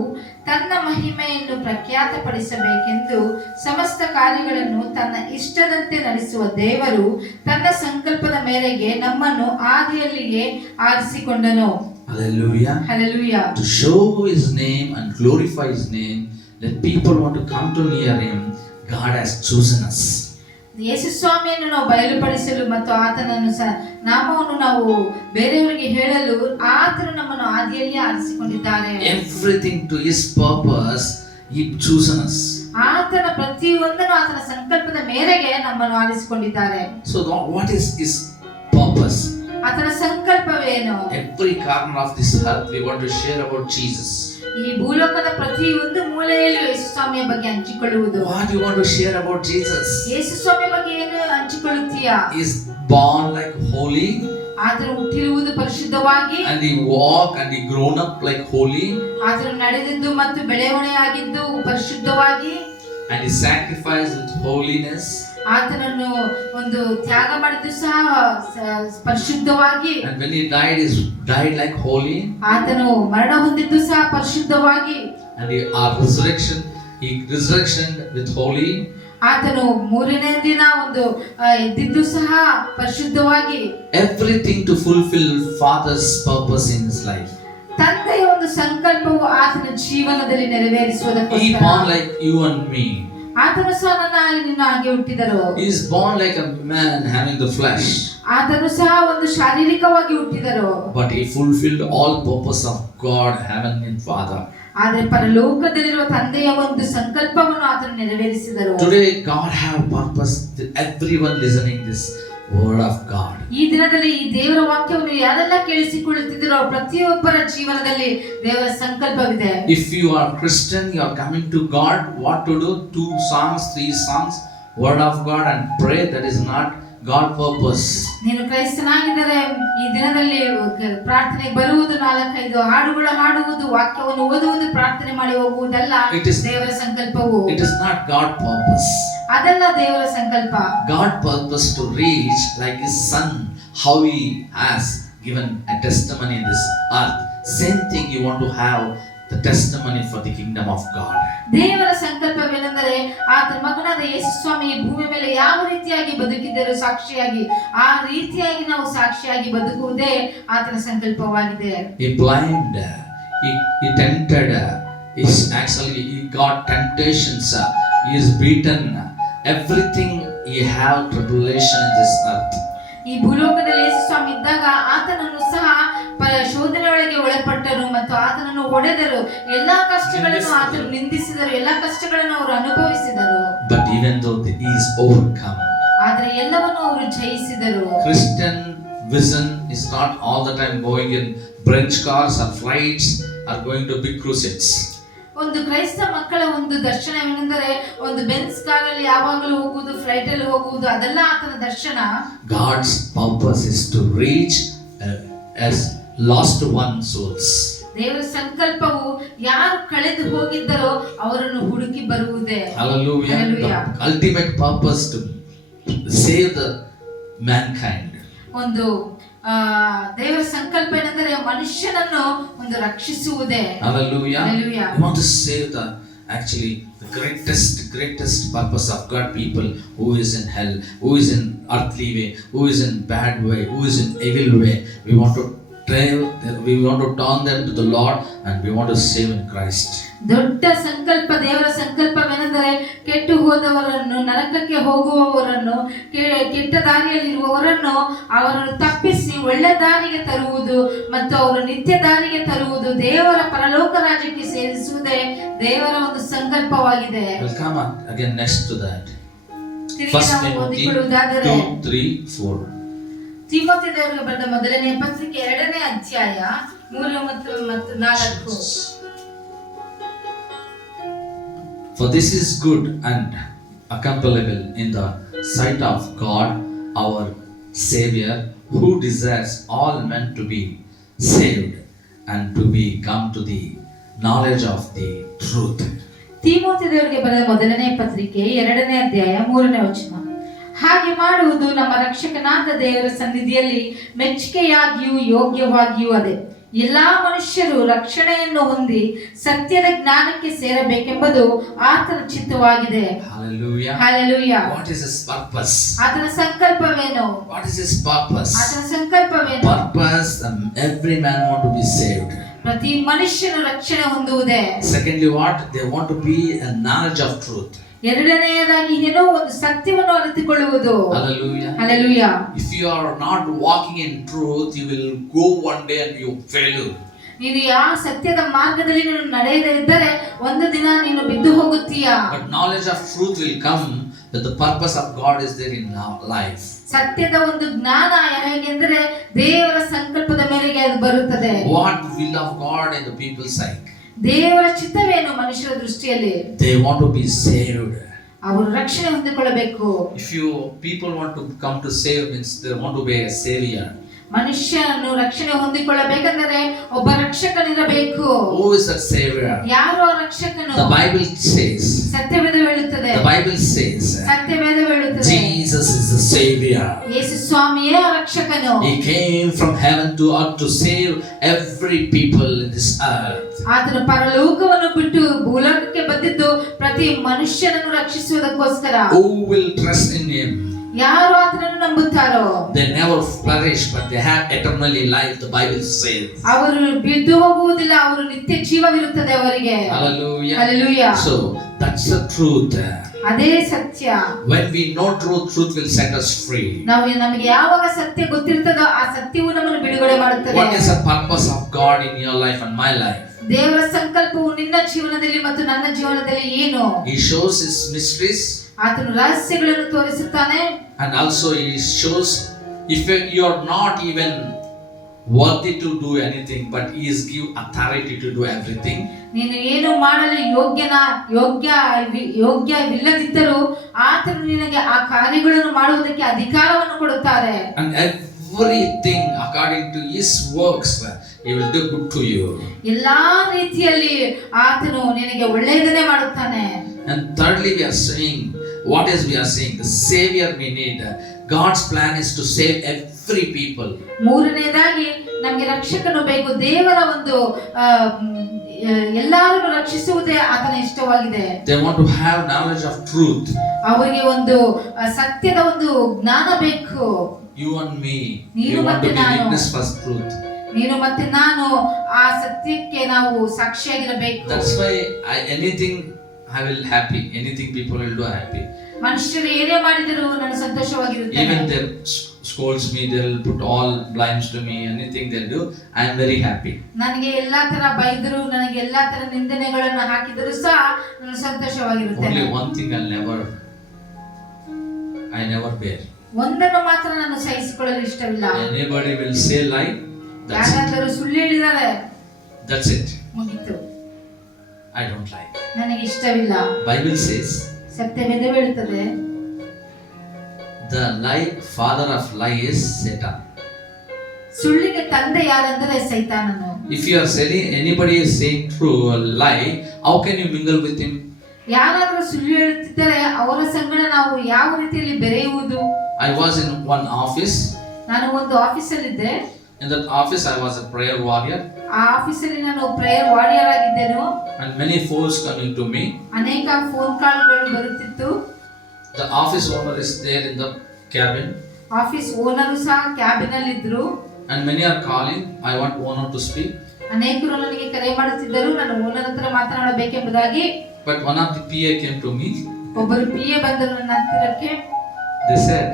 ತನ್ನ ಮಹಿಮೆಯನ್ನು ಪ್ರಖ್ಯಾತಪಡಿಸಬೇಕೆಂದು ಸಮಸ್ತ ಕಾರ್ಯಗಳನ್ನು ತನ್ನ ಇಷ್ಟದಂತೆ ನಡೆಸುವ ದೇವರು ತನ್ನ ಸಂಕಲ್ಪದ ಮೇರೆಗೆ ನಮ್ಮನ್ನು ಆದಿಯಲ್ಲಿಯೇ ಆರಿಸಿಕೊಂಡನು. Hallelujah. Hallelujah. To show His name and glorify His name, let people want to come to near Him. God has chosen us. ಯೇಸು ಸ್ವಾಮಿಯನ್ನು ನಾವು ಬಯಲುಪಡಿಸಲು ಮತ್ತು ಆತನನ್ನು ನಾಮವನ್ನು ನಾವು ಬೇರೆಯವರಿಗೆ ಹೇಳಲು ಆತನು ನಮ್ಮನ್ನು ಆದಿಯಲ್ಲಿ ಆರಿಸಿಕೊಂಡಿದ್ದಾರೆ. Everything to His purpose, He chosen us. ಆತನ ಪ್ರತಿಯೊಂದನ್ನು ಆತನ ಸಂಕಲ್ಪದ ಮೇರೆಗೆ ನಮ್ಮನ್ನು ಆರಿಸಿಕೊಂಡಿದ್ದಾರೆ. So what is His purpose? ಆತನ ಸಂಕಲ್ಪವೇನು? Every corner of this earth we want to share about Jesus. ಈ ಭೂಲೋಕದ ಪ್ರತಿಯೊಂದು ಮೂಲೆಯಲ್ಲೂ ಯೇಸು ಸ್ವಾಮಿಯ ಬಗ್ಗೆ ಹಂಚಿಕೊಳ್ಳುವುದು. What you want to share about Jesus? ಯೇಸು ಸ್ವಾಮಿಯ ಬಗ್ಗೆ ಏನು ಹಂಚಿಕೊಳ್ಳುತ್ತೀಯಾ? He is born like holy. ಆತನು ಹುಟ್ಟಿರುವುದು ಪರಿಶುದ್ಧವಾಗಿ. And He walk and He grown up like holy. ಆತನು ನಡೆದಿದ್ದು ಮತ್ತು ಬೆಳವಣಿಗೆಯಾಗಿದ್ದು ಪರಿಶುದ್ಧವಾಗಿ. And He sacrificed with holiness. ಆತನನ್ನು ಒಂದು ತ್ಯಾಗ ಮಾಡಿದ್ದು ಸಹ ಪರಿಶುದ್ಧವಾಗಿ. And when He died, He died like holy. ಆತನು ಮರಣ ಹೊಂದಿದ್ದು ಸಹ ಪರಿಶುದ್ಧವಾಗಿ. And our resurrection, He resurrected with holy. ಆತನು ಮೂರನೇ ದಿನ ಒಂದು ಎದ್ದಿದ್ದು ಸಹ ಪರಿಶುದ್ಧವಾಗಿ. Everything to fulfill Father's purpose in His life. ತಂದೆಯ ಒಂದು ಸಂಕಲ್ಪವು ಆತನ ಜೀವನದಲ್ಲಿ ನೆರವೇರಿಸುವುದಕ್ಕೋಸ್ಕರ. He born like you and me. ಆತನು ಸಹ ನಿನ್ನ ಹಾಗೆ ಹುಟ್ಟಿದರು. He is born like a man having the flesh. ಆತನು ಸಹ ಒಂದು ಶಾರೀರಿಕವಾಗಿ ಹುಟ್ಟಿದರು. But He fulfilled all purpose of God, heaven and Father. ಆದರೆ ಪರಲೋಕದಲ್ಲಿರುವ ತಂದೆಯ ಒಂದು ಸಂಕಲ್ಪವನ್ನು ಆತನು ನೆರವೇರಿಸಿದರು. Today God have purpose to everyone listening this word of God. ಈ ದಿನದಲ್ಲಿ ಈ ದೇವರ ವಾಕ್ಯವನ್ನು ಯಾರೆಲ್ಲ ಕೇಳಿಸಿಕೊಳ್ಳುತ್ತಿದ್ದರೋ ಪ್ರತಿಯೊಬ್ಬರ ಜೀವನದಲ್ಲಿ ದೇವರ ಸಂಕಲ್ಪವಿದೆ. If you are Christian, you are coming to God, what to do? 2 songs, 3 songs, word of God and pray. That is not God purpose. ನೀನು ಕ್ರೈಸ್ತನಾಗಿದ್ದರೆ ಈ ದಿನದಲ್ಲಿ ಪ್ರಾರ್ಥನೆಗೆ ಬರುವುದು, 4-5 ಹಾಡುಗಳು ಹಾಡುವುದು, ವಾಕ್ಯವನ್ನು ಓದುವುದು, ಪ್ರಾರ್ಥನೆ ಮಾಡಿ ಹೋಗುವುದಲ್ಲ ದೇವರ ಸಂಕಲ್ಪವು. It is not God purpose. ಅದಲ್ಲ ದೇವರ ಸಂಕಲ್ಪ. God purpose to reach like His Son, how He has given a testimony in this earth. Same thing you want to have the testimony for the kingdom of God. ದೇವರ ಸಂಕಲ್ಪವೇನೆಂದರೆ ಆತನ ಮಗನಾದ ಯೇಸು ಸ್ವಾಮಿ ಈ ಭೂಮಿ ಮೇಲೆ ಯಾವ ರೀತಿಯಾಗಿ ಬದುಕಿದ್ದರು ಸಾಕ್ಷಿಯಾಗಿ, ಆ ರೀತಿಯಾಗಿ ನಾವು ಸಾಕ್ಷಿಯಾಗಿ ಬದುಕುವುದೇ ಆತನ ಸಂಕಲ್ಪವಾಗಿದೆ. He blind, he tempted, he got temptations, he is beaten, everything he have tribulation in this earth. ಈ ಭೂಲೋಕದಲ್ಲಿ ಯೇಸು ಸ್ವಾಮಿ ಇದ್ದಾಗ ಆತನನ್ನು ಸಹ ಶೋಧನೆಯೊಳಗೆ ಒಳಪಟ್ಟರು ಮತ್ತು ಆತನನ್ನು ಹೊಡೆದರು, ಎಲ್ಲಾ ಕಷ್ಟಗಳನ್ನು ಆತನು ನಿಂದಿಸಿದರು, ಎಲ್ಲಾ ಕಷ್ಟಗಳನ್ನು ಅವರು ಅನುಭವಿಸಿದರು. But even though he is overcome, ಆದರೆ ಎಲ್ಲವನ್ನು ಅವರು ಜಯಿಸಿದರು. Christian vision is not all the time going in French cars or flights or going to big cruises. ಒಂದು ಕ್ರೈಸ್ತ ಮಕ್ಕಳ ಒಂದು ದರ್ಶನವೇನೆಂದರೆ ಒಂದು ಬೆನ್ಸ್ ಕಾರಲ್ಲಿ ಯಾವಾಗಲೂ ಹೋಗುವುದು, ಫ್ಲೈಟ್ ಅಲ್ಲಿ ಹೋಗುವುದು, ಅದೆಲ್ಲ ಆತನ ದರ್ಶನ. God's purpose is to reach as lost one souls. ದೇವರ ಸಂಕಲ್ಪವು ಯಾರು ಕಳೆದು ಹೋಗಿದ್ದರೋ ಅವರನ್ನು ಹುಡುಕಿ ಬರುವುದೇ. Hallelujah. The ultimate purpose to save the mankind. ಒಂದು ದೇವರ ಸಂಕಲ್ಪ ಏನೆಂದರೆ ಮನುಷ್ಯನನ್ನು ಒಂದು ರಕ್ಷಿಸುವುದೇ. Hallelujah. Hallelujah. We want to save the greatest purpose of God, people who is in hell, who is in earthly way, who is in bad way, who is in evil way. We want to turn them to the Lord and we want to save in Christ. ದೊಡ್ಡ ಸಂಕಲ್ಪ, ದೇವರ ಸಂಕಲ್ಪವೇನೆಂದರೆ ಕೆಟ್ಟು ಹೋದವರನ್ನು, ನರಕಕ್ಕೆ ಹೋಗುವವರನ್ನು, ಕೆಟ್ಟ ದಾರಿಯಲ್ಲಿರುವವರನ್ನು ಅವರನ್ನು ತಪ್ಪಿಸಿ ಒಳ್ಳೆ ದಾರಿಗೆ ತರುವುದು ಮತ್ತು ಅವರು ನಿತ್ಯ ದಾರಿಗೆ ತರುವುದು, ದೇವರ ಪರಲೋಕ ರಾಜ್ಯಕ್ಕೆ ಸೇರಿಸುವುದೇ ದೇವರ ಒಂದು ಸಂಕಲ್ಪವಾಗಿದೆ. We'll come again next to that. ತಿರುಗಿ First ನಾವು Timothy ಓದಿಕೊಳ್ಳುವುದಾದರೆ 2:3-4. ತಿಮೋಥೆಯವರಿಗೆ ಬರೆದ ಮೊದಲನೇ ಪತ್ರಿಕೆ 2ನೇ ಅಧ್ಯಾಯ 3 ಮತ್ತು 4. For this is good and acceptable in the sight of God our Savior, who desires all men to be saved and to be come to the knowledge of the truth. ತಿಮೋಥೆಯವರಿಗೆ ಬರೆದ ಮೊದಲನೇ ಪತ್ರಿಕೆ 2ನೇ ಅಧ್ಯಾಯ 3ನೇ ವಚನ. ಹಾಗೆ ಮಾಡುವುದು ನಮ್ಮ ರಕ್ಷಕನಾದ ದೇವರ ಸನ್ನಿಧಿಯಲ್ಲಿ ಮೆಚ್ಚುಗೆಯಾಗಿಯೂ ಯೋಗ್ಯವಾಗಿಯೂ ಅದೇ. ಎಲ್ಲಾ ಮನುಷ್ಯರು ರಕ್ಷಣೆಯನ್ನು ಹೊಂದಿ ಸತ್ಯದ ಜ್ಞಾನಕ್ಕೆ ಸೇರಬೇಕೆಂಬುದು ಆತನ ಚಿತ್ತವಾಗಿದೆ. Hallelujah. Hallelujah. What is his purpose? ಆತನ ಸಂಕಲ್ಪವೇನು? What is his purpose? ಆತನ ಸಂಕಲ್ಪವೇನು? Purpose, every man want to be saved. ಪ್ರತಿ ಮನುಷ್ಯನು ರಕ್ಷಣೆ ಹೊಂದುವುದೇ. Secondly, what? They want to be a knowledge of truth. ಎರಡನೆಯದಾಗಿ ಏನೋ ಒಂದು ಸತ್ಯವನ್ನು ಅರಿತುಕೊಳ್ಳುವುದು. Hallelujah. Hallelujah. If you are not walking in truth, you will go one day and you fail. ನೀನು ಸತ್ಯದ ಮಾರ್ಗದಲ್ಲಿ ನೀನು ನಡೆಯದೇ ಇದ್ದರೆ ಒಂದು ದಿನ ನೀನು ಬಿದ್ದು ಹೋಗುತ್ತೀಯಾ. But knowledge of truth will come that the purpose of God is there in our life. ಸತ್ಯದ ಒಂದು ಜ್ಞಾನ ಹೇಗೆಂದರೆ ದೇವರ ಸಂಕಲ್ಪದ ಮೇರೆಗೆ ಅದು ಬರುತ್ತದೆ. What will of God in the people's sight? ದೇವರ ಚಿತ್ತವೇನು ಮನುಷ್ಯರ ದೃಷ್ಟಿಯಲ್ಲಿ? They want to be saved. ಅವರು ರಕ್ಷಣೆ ಹೊಂದಿಕೊಳ್ಳಬೇಕು. If people want to come to save, means they want to be a savior. ಮನುಷ್ಯನನ್ನು ರಕ್ಷಣೆ ಹೊಂದಿಕೊಳ್ಳಬೇಕೆಂದರೆ ಒಬ್ಬ ರಕ್ಷಕನಿರಬೇಕು. Who is that savior? ಯಾರು ಆ ರಕ್ಷಕನು? The Bible says. ಸತ್ಯವೇದ ಹೇಳುತ್ತದೆ. The Bible says. ಸತ್ಯವೇದ ಹೇಳುತ್ತದೆ. Jesus is the savior. ಯೇಸು ಸ್ವಾಮಿಯೇ ಆ ರಕ್ಷಕನು. He came from heaven to earth to save every people in this earth. ಆತನು ಪರಲೋಕವನ್ನು ಬಿಟ್ಟು ಭೂಲೋಕಕ್ಕೆ ಬಂದಿದ್ದು ಪ್ರತಿ ಮನುಷ್ಯನನ್ನು ರಕ್ಷಿಸುವುದಕ್ಕೋಸ್ಕರ. Who will trust in him? ಯಾರು ಆತನನ್ನು ನಂಬುತ್ತಾರೋ they never perish but they have eternally life, the Bible says. ಅವರು ಬಿದ್ದು ಹೋಗುವುದಿಲ್ಲ, ಅವರು ನಿತ್ಯ ಜೀವವಿರುತ್ತದೆ ಅವರಿಗೆ. Hallelujah. Hallelujah. So that's the truth. ಅದೇ ಸತ್ಯ. When we know truth will set us free. ನಮಗೆ ಯಾವಾಗ ಸತ್ಯ ಗೊತ್ತಿರ್ತದೋ ಆ ಸತ್ಯವು ನಮ್ಮನ್ನು ಬಿಡುಗಡೆ ಮಾಡುತ್ತದೆ. What is the purpose of God in your life and my life? ದೇವರ ಸಂಕಲ್ಪವು ನಿನ್ನ ಜೀವನದಲ್ಲಿ ಮತ್ತು ನನ್ನ ಜೀವನದಲ್ಲಿ ಏನು? He shows his mysteries. ಆತನು ರಹಸ್ಯಗಳನ್ನು ತೋರಿಸುತ್ತಾನೆ. And also he shows if you are not even worthy to do anything, but he is give authority to do everything. ನೀನು ಏನು ಮಾಡಲು ಯೋಗ್ಯವಿಲ್ಲದಿದ್ದರೂ ಆತನು ನಿನಗೆ ಆ ಕಾರ್ಯಗಳನ್ನು ಮಾಡುವುದಕ್ಕೆ ಅಧಿಕಾರವನ್ನು ಕೊಡುತ್ತಾರೆ. And everything according to his works he will do good to you. ಎಲ್ಲಾ ರೀತಿಯಲ್ಲಿ ಆತನು ನಿನಗೆ ಒಳ್ಳೆಯದನ್ನೇ ಮಾಡುತ್ತಾನೆ. And thirdly we are saying the savior we need. God's plan is to save every people. ಮೂರನೇದಾಗಿ ನಮಗೆ ರಕ್ಷಕನು ಬೇಕು. ದೇವರ ಒಂದು ಎಲ್ಲರನ್ನು ರಕ್ಷಿಸುವುದೇ ಆತನ ಇಷ್ಟವಾಗಿದೆ. They want to have knowledge of truth. ಅವರಿಗೆ ಒಂದು ಸತ್ಯದ ಒಂದು ಜ್ಞಾನ ಬೇಕು. You and me, we ನೀನು want to ಮತ್ತೆ be ನಾನು. witness for truth. ನೀನು ಮತ್ತೆ ನಾನು ಆ ಸತ್ಯಕ್ಕೆ ನಾವು ಸಾಕ್ಷಿಯಾಗಿರಬೇಕು. That's why I will happy. Anything people will do happy. ಮನುಷ್ಯರು ಏನೇ ಮಾಡಿದರೂ ನಾನು ಸಂತೋಷವಾಗಿರುತ್ತೇನೆ. Even they scolds me, they'll put all blames to me, anything they'll do, I am very happy. ನನಗೆ ಎಲ್ಲಾ ತರ ಬೈದರು, ನನಗೆ ಎಲ್ಲಾ ತರ ನಿಂದನೆಗಳನ್ನು ಹಾಕಿದರೂ ಸಹ ನಾನು ಸಂತೋಷವಾಗಿರುತ್ತೇನೆ. Only one thing I never bear. ಒಂದನ್ನು ಮಾತ್ರ ನಾನು ಸಹಿಸಿಕೊಳ್ಳಲು ಇಷ್ಟವಿಲ್ಲ. Anybody will say lie, ಯಾರಾದರೂ ಸುಳ್ಳು ಹೇಳಿದರೆ that's it. ಮುಗಿತು. I don't like. ನನಗೆ ಇಷ್ಟವಿಲ್ಲ. Bible says ಸತ್ಯವೇದ ಹೇಳುತ್ತದೆ, the father of lie is Satan. ಸುಳ್ಳಿಗೆ ತಂದೆ ಯಾರೆಂದರೆ ಸೈತಾನನು. If you are saying anybody is saying true or lie, how can you mingle with him? ಯಾರಾದರೂ ಸುಳ್ಳು ಹೇಳುತ್ತಿದ್ದರೆ ಅವರ ಸಂಗಡ ನಾವು ಯಾವ ರೀತಿಯಲ್ಲಿ ಬೆರೆಯುವುದು? I was in one office. ನಾನು ಒಂದು ಆಫೀಸಲ್ಲಿದ್ದೆ. In that office I was a prayer warrior. ಆ ಆಫೀಸಲ್ಲಿ ನಾನು ಪ್ರೇಯರ್ ವಾರಿಯರ್ ಆಗಿದ್ದೆನು. And many phones coming to me. ಅನೇಕ ಫೋನ್ ಕಾಲ್ಗಳು ಬರುತ್ತಿತ್ತು. The office owner is there in the cabin. Office owner ಸಹ ಕ್ಯಾಬಿನ್ ಅಲ್ಲಿ ಇದ್ರು. And many are calling, I want owner to speak. ಅನೇಕರು ನನಗೆ ಕರೆ ಮಾಡುತ್ತಿದ್ದರು, ನಾನು ಓನರ್ ಹತ್ರ ಮಾತನಾಡಬೇಕೆಂಬುದಾಗಿ. But one of the PA came to me. ಒಬ್ಬರು PA ಬಂದರು ನನ್ನ ಹತ್ತಿರಕ್ಕೆ. They said,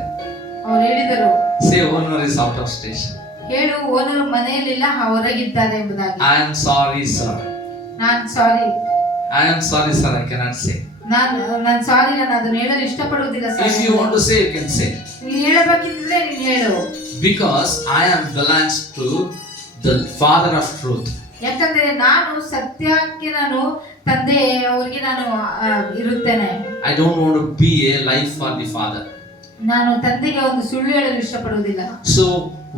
ಅವರು ಹೇಳಿದರು, say owner is out of station. ಹೇಳು ಓನರ್ ಮನೆಯಲ್ಲಿಲ್ಲ, ಹೊರಗಿದ್ದಾರೆ ಎಂಬುದಾಗಿ. I am sorry sir. ನಾನು ಸಾರಿ. I am sorry sir, I cannot say. ನಾನು ಸಾರಿ, ನಾನು ಅದನ್ನು ಹೇಳಲು ಇಷ್ಟಪಡುವುದಿಲ್ಲ sir. If you want to say, you can say. ನೀನು ಹೇಳಬೇಕಿದ್ರೆ ನೀನು ಹೇಳು. Because I am belongs to the father of truth. ಯಾಕಂದ್ರೆ ನಾನು ಸತ್ಯಕ್ಕೆ ನಾನು ತಂದೆ ಅವರಿಗೆ ನಾನು ಇರುತ್ತೇನೆ. I don't want to be a lie for the father. ನಾನು ತಂದೆಗೆ ಒಂದು ಸುಳ್ಳು ಹೇಳಲು ಇಷ್ಟಪಡುವುದಿಲ್ಲ. So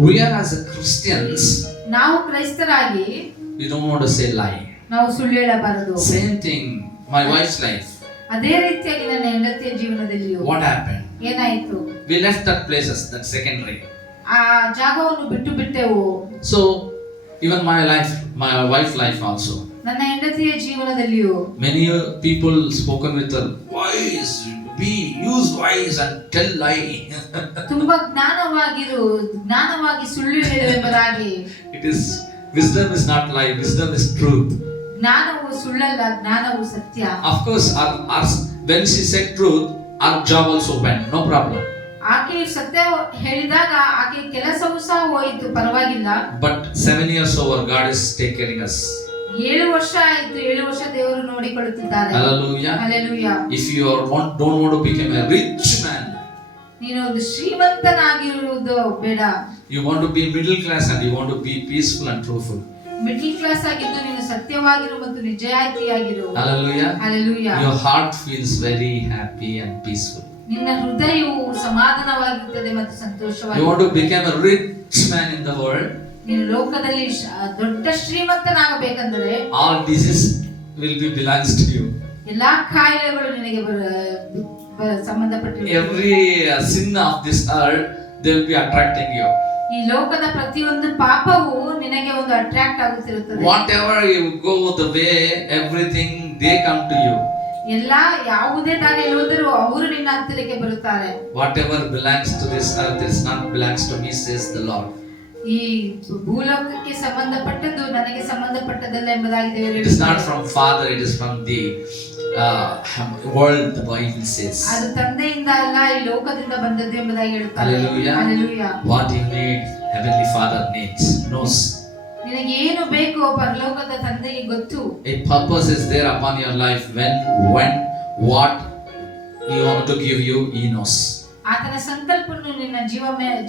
we are as a Christians. ನಾವು ಕ್ರೈಸ್ತರಾಗಿ we don't want to say lie. ನಾವು ಸುಳ್ಳು ಹೇಳಬಾರದು. Same thing, my wife's life. ಅದೇ ರೀತಿಯಾಗಿ ನನ್ನ ಹೆಂಡತಿಯ ಜೀವನದಲ್ಲಿಯೂ What happened? ಏನಾಯಿತು? We left that places, that secondary. ಆ ಜಾಗವನ್ನು ಬಿಟ್ಟು ಬಿಟ್ಟೆವು. So even my life, my wife's life also. ನನ್ನ ಹೆಂಡತಿಯ ಜೀವನದಲ್ಲಿಯೂ Many people spoken with her, wise, use wise and tell lie. ತುಂಬಾ ಜ್ಞಾನವಾಗಿ ಸುಳ್ಳು ಹೇಳುವೆಂಬುದಾಗಿ. It is, wisdom is not lie, wisdom is truth. ಜ್ಞಾನವು ಸುಳ್ಳಲ್ಲ, ಜ್ಞಾನವು ಸತ್ಯ. Of course, when she said truth, our job also went, no problem. ಆಕೆ ಸತ್ಯ ಹೇಳಿದಾಗ ಆಕೆ ಕೆಲಸವೂ ಸಹ ಹೋಯಿತು, ಪರವಾಗಿಲ್ಲ. But 7 years over, God is taking care of us. 7 ವರ್ಷ ಆಯಿತು, 7 ವರ್ಷ ದೇವರು ನೋಡಿಕೊಳ್ಳುತ್ತಿದ್ದಾರೆ. Hallelujah. Hallelujah. If you don't want to become a rich man, ನೀನು ಒಂದು ಶ್ರೀಮಂತನಾಗಿರುವುದು ಬೇಡ. You want to be middle class and you want to be peaceful and truthful. Middle class ಆಗಿದ್ದು ನೀನು ಸತ್ಯವಾಗಿರು ಮತ್ತು ನಿಜಾಯಿತಿಯಾಗಿರು. Hallelujah. Hallelujah. Your heart feels very happy and peaceful. ನಿನ್ನ ಹೃದಯವು ಸಮಾಧಾನವಾಗಿರುತ್ತದೆ ಮತ್ತು ಸಂತೋಷವಾಗಿ. You want to become a rich man in the world. ನೀನು ಲೋಕದಲ್ಲಿ ದೊಡ್ಡ ಶ್ರೀಮಂತನಾಗಬೇಕೆಂದರೆ all disease will be belongs to you. ಎಲ್ಲಾ ಕಾಯಿಲೆಗಳು ನಿನಗೆ ಸಂಬಂಧಪಟ್ಟಿವೆ. Every sin of this earth, they will be attracting you. ಈ ಲೋಕದ ಪ್ರತಿಯೊಂದು ಪಾಪವು ನಿನಗೆ ಒಂದು attract ಆಗುತ್ತಿರುತ್ತದೆ. Whatever you go the way, everything they come to you. ಎಲ್ಲಾ ಯಾವುದೇ ದಾರಿಯಲ್ಲಿ ಹೋದರೂ ಅವರು ನಿನ್ನ ಹತ್ತಿರಕ್ಕೆ ಬರುತ್ತಾರೆ. Whatever belongs to this earth is not belongs to me, says the Lord. ಈ ಭೂಲೋಕಕ್ಕೆ ಸಂಬಂಧಪಟ್ಟದ್ದು ನನಗೆ ಸಂಬಂಧಪಟ್ಟದಲ್ಲ ಎಂಬುದಾಗಿ ದೇವರು It is not from father, it is from the world, the Bible says. ಅದು ತಂದೆಯಿಂದ ಅಲ್ಲ, ಈ ಲೋಕದಿಂದ ಬಂದದ್ದು ಎಂಬುದಾಗಿ ಹೇಳುತ್ತಾರೆ. Hallelujah. Hallelujah. What you need, heavenly Father knows. ನಿನಗೆ ಏನು ಬೇಕು ಪರಲೋಕದ ತಂದೆಗೆ ಗೊತ್ತು. A purpose is there upon your life. When what you want to give you, he knows. ಆತನ ಸಂಕಲ್ಪವನ್ನು ನಿನ್ನ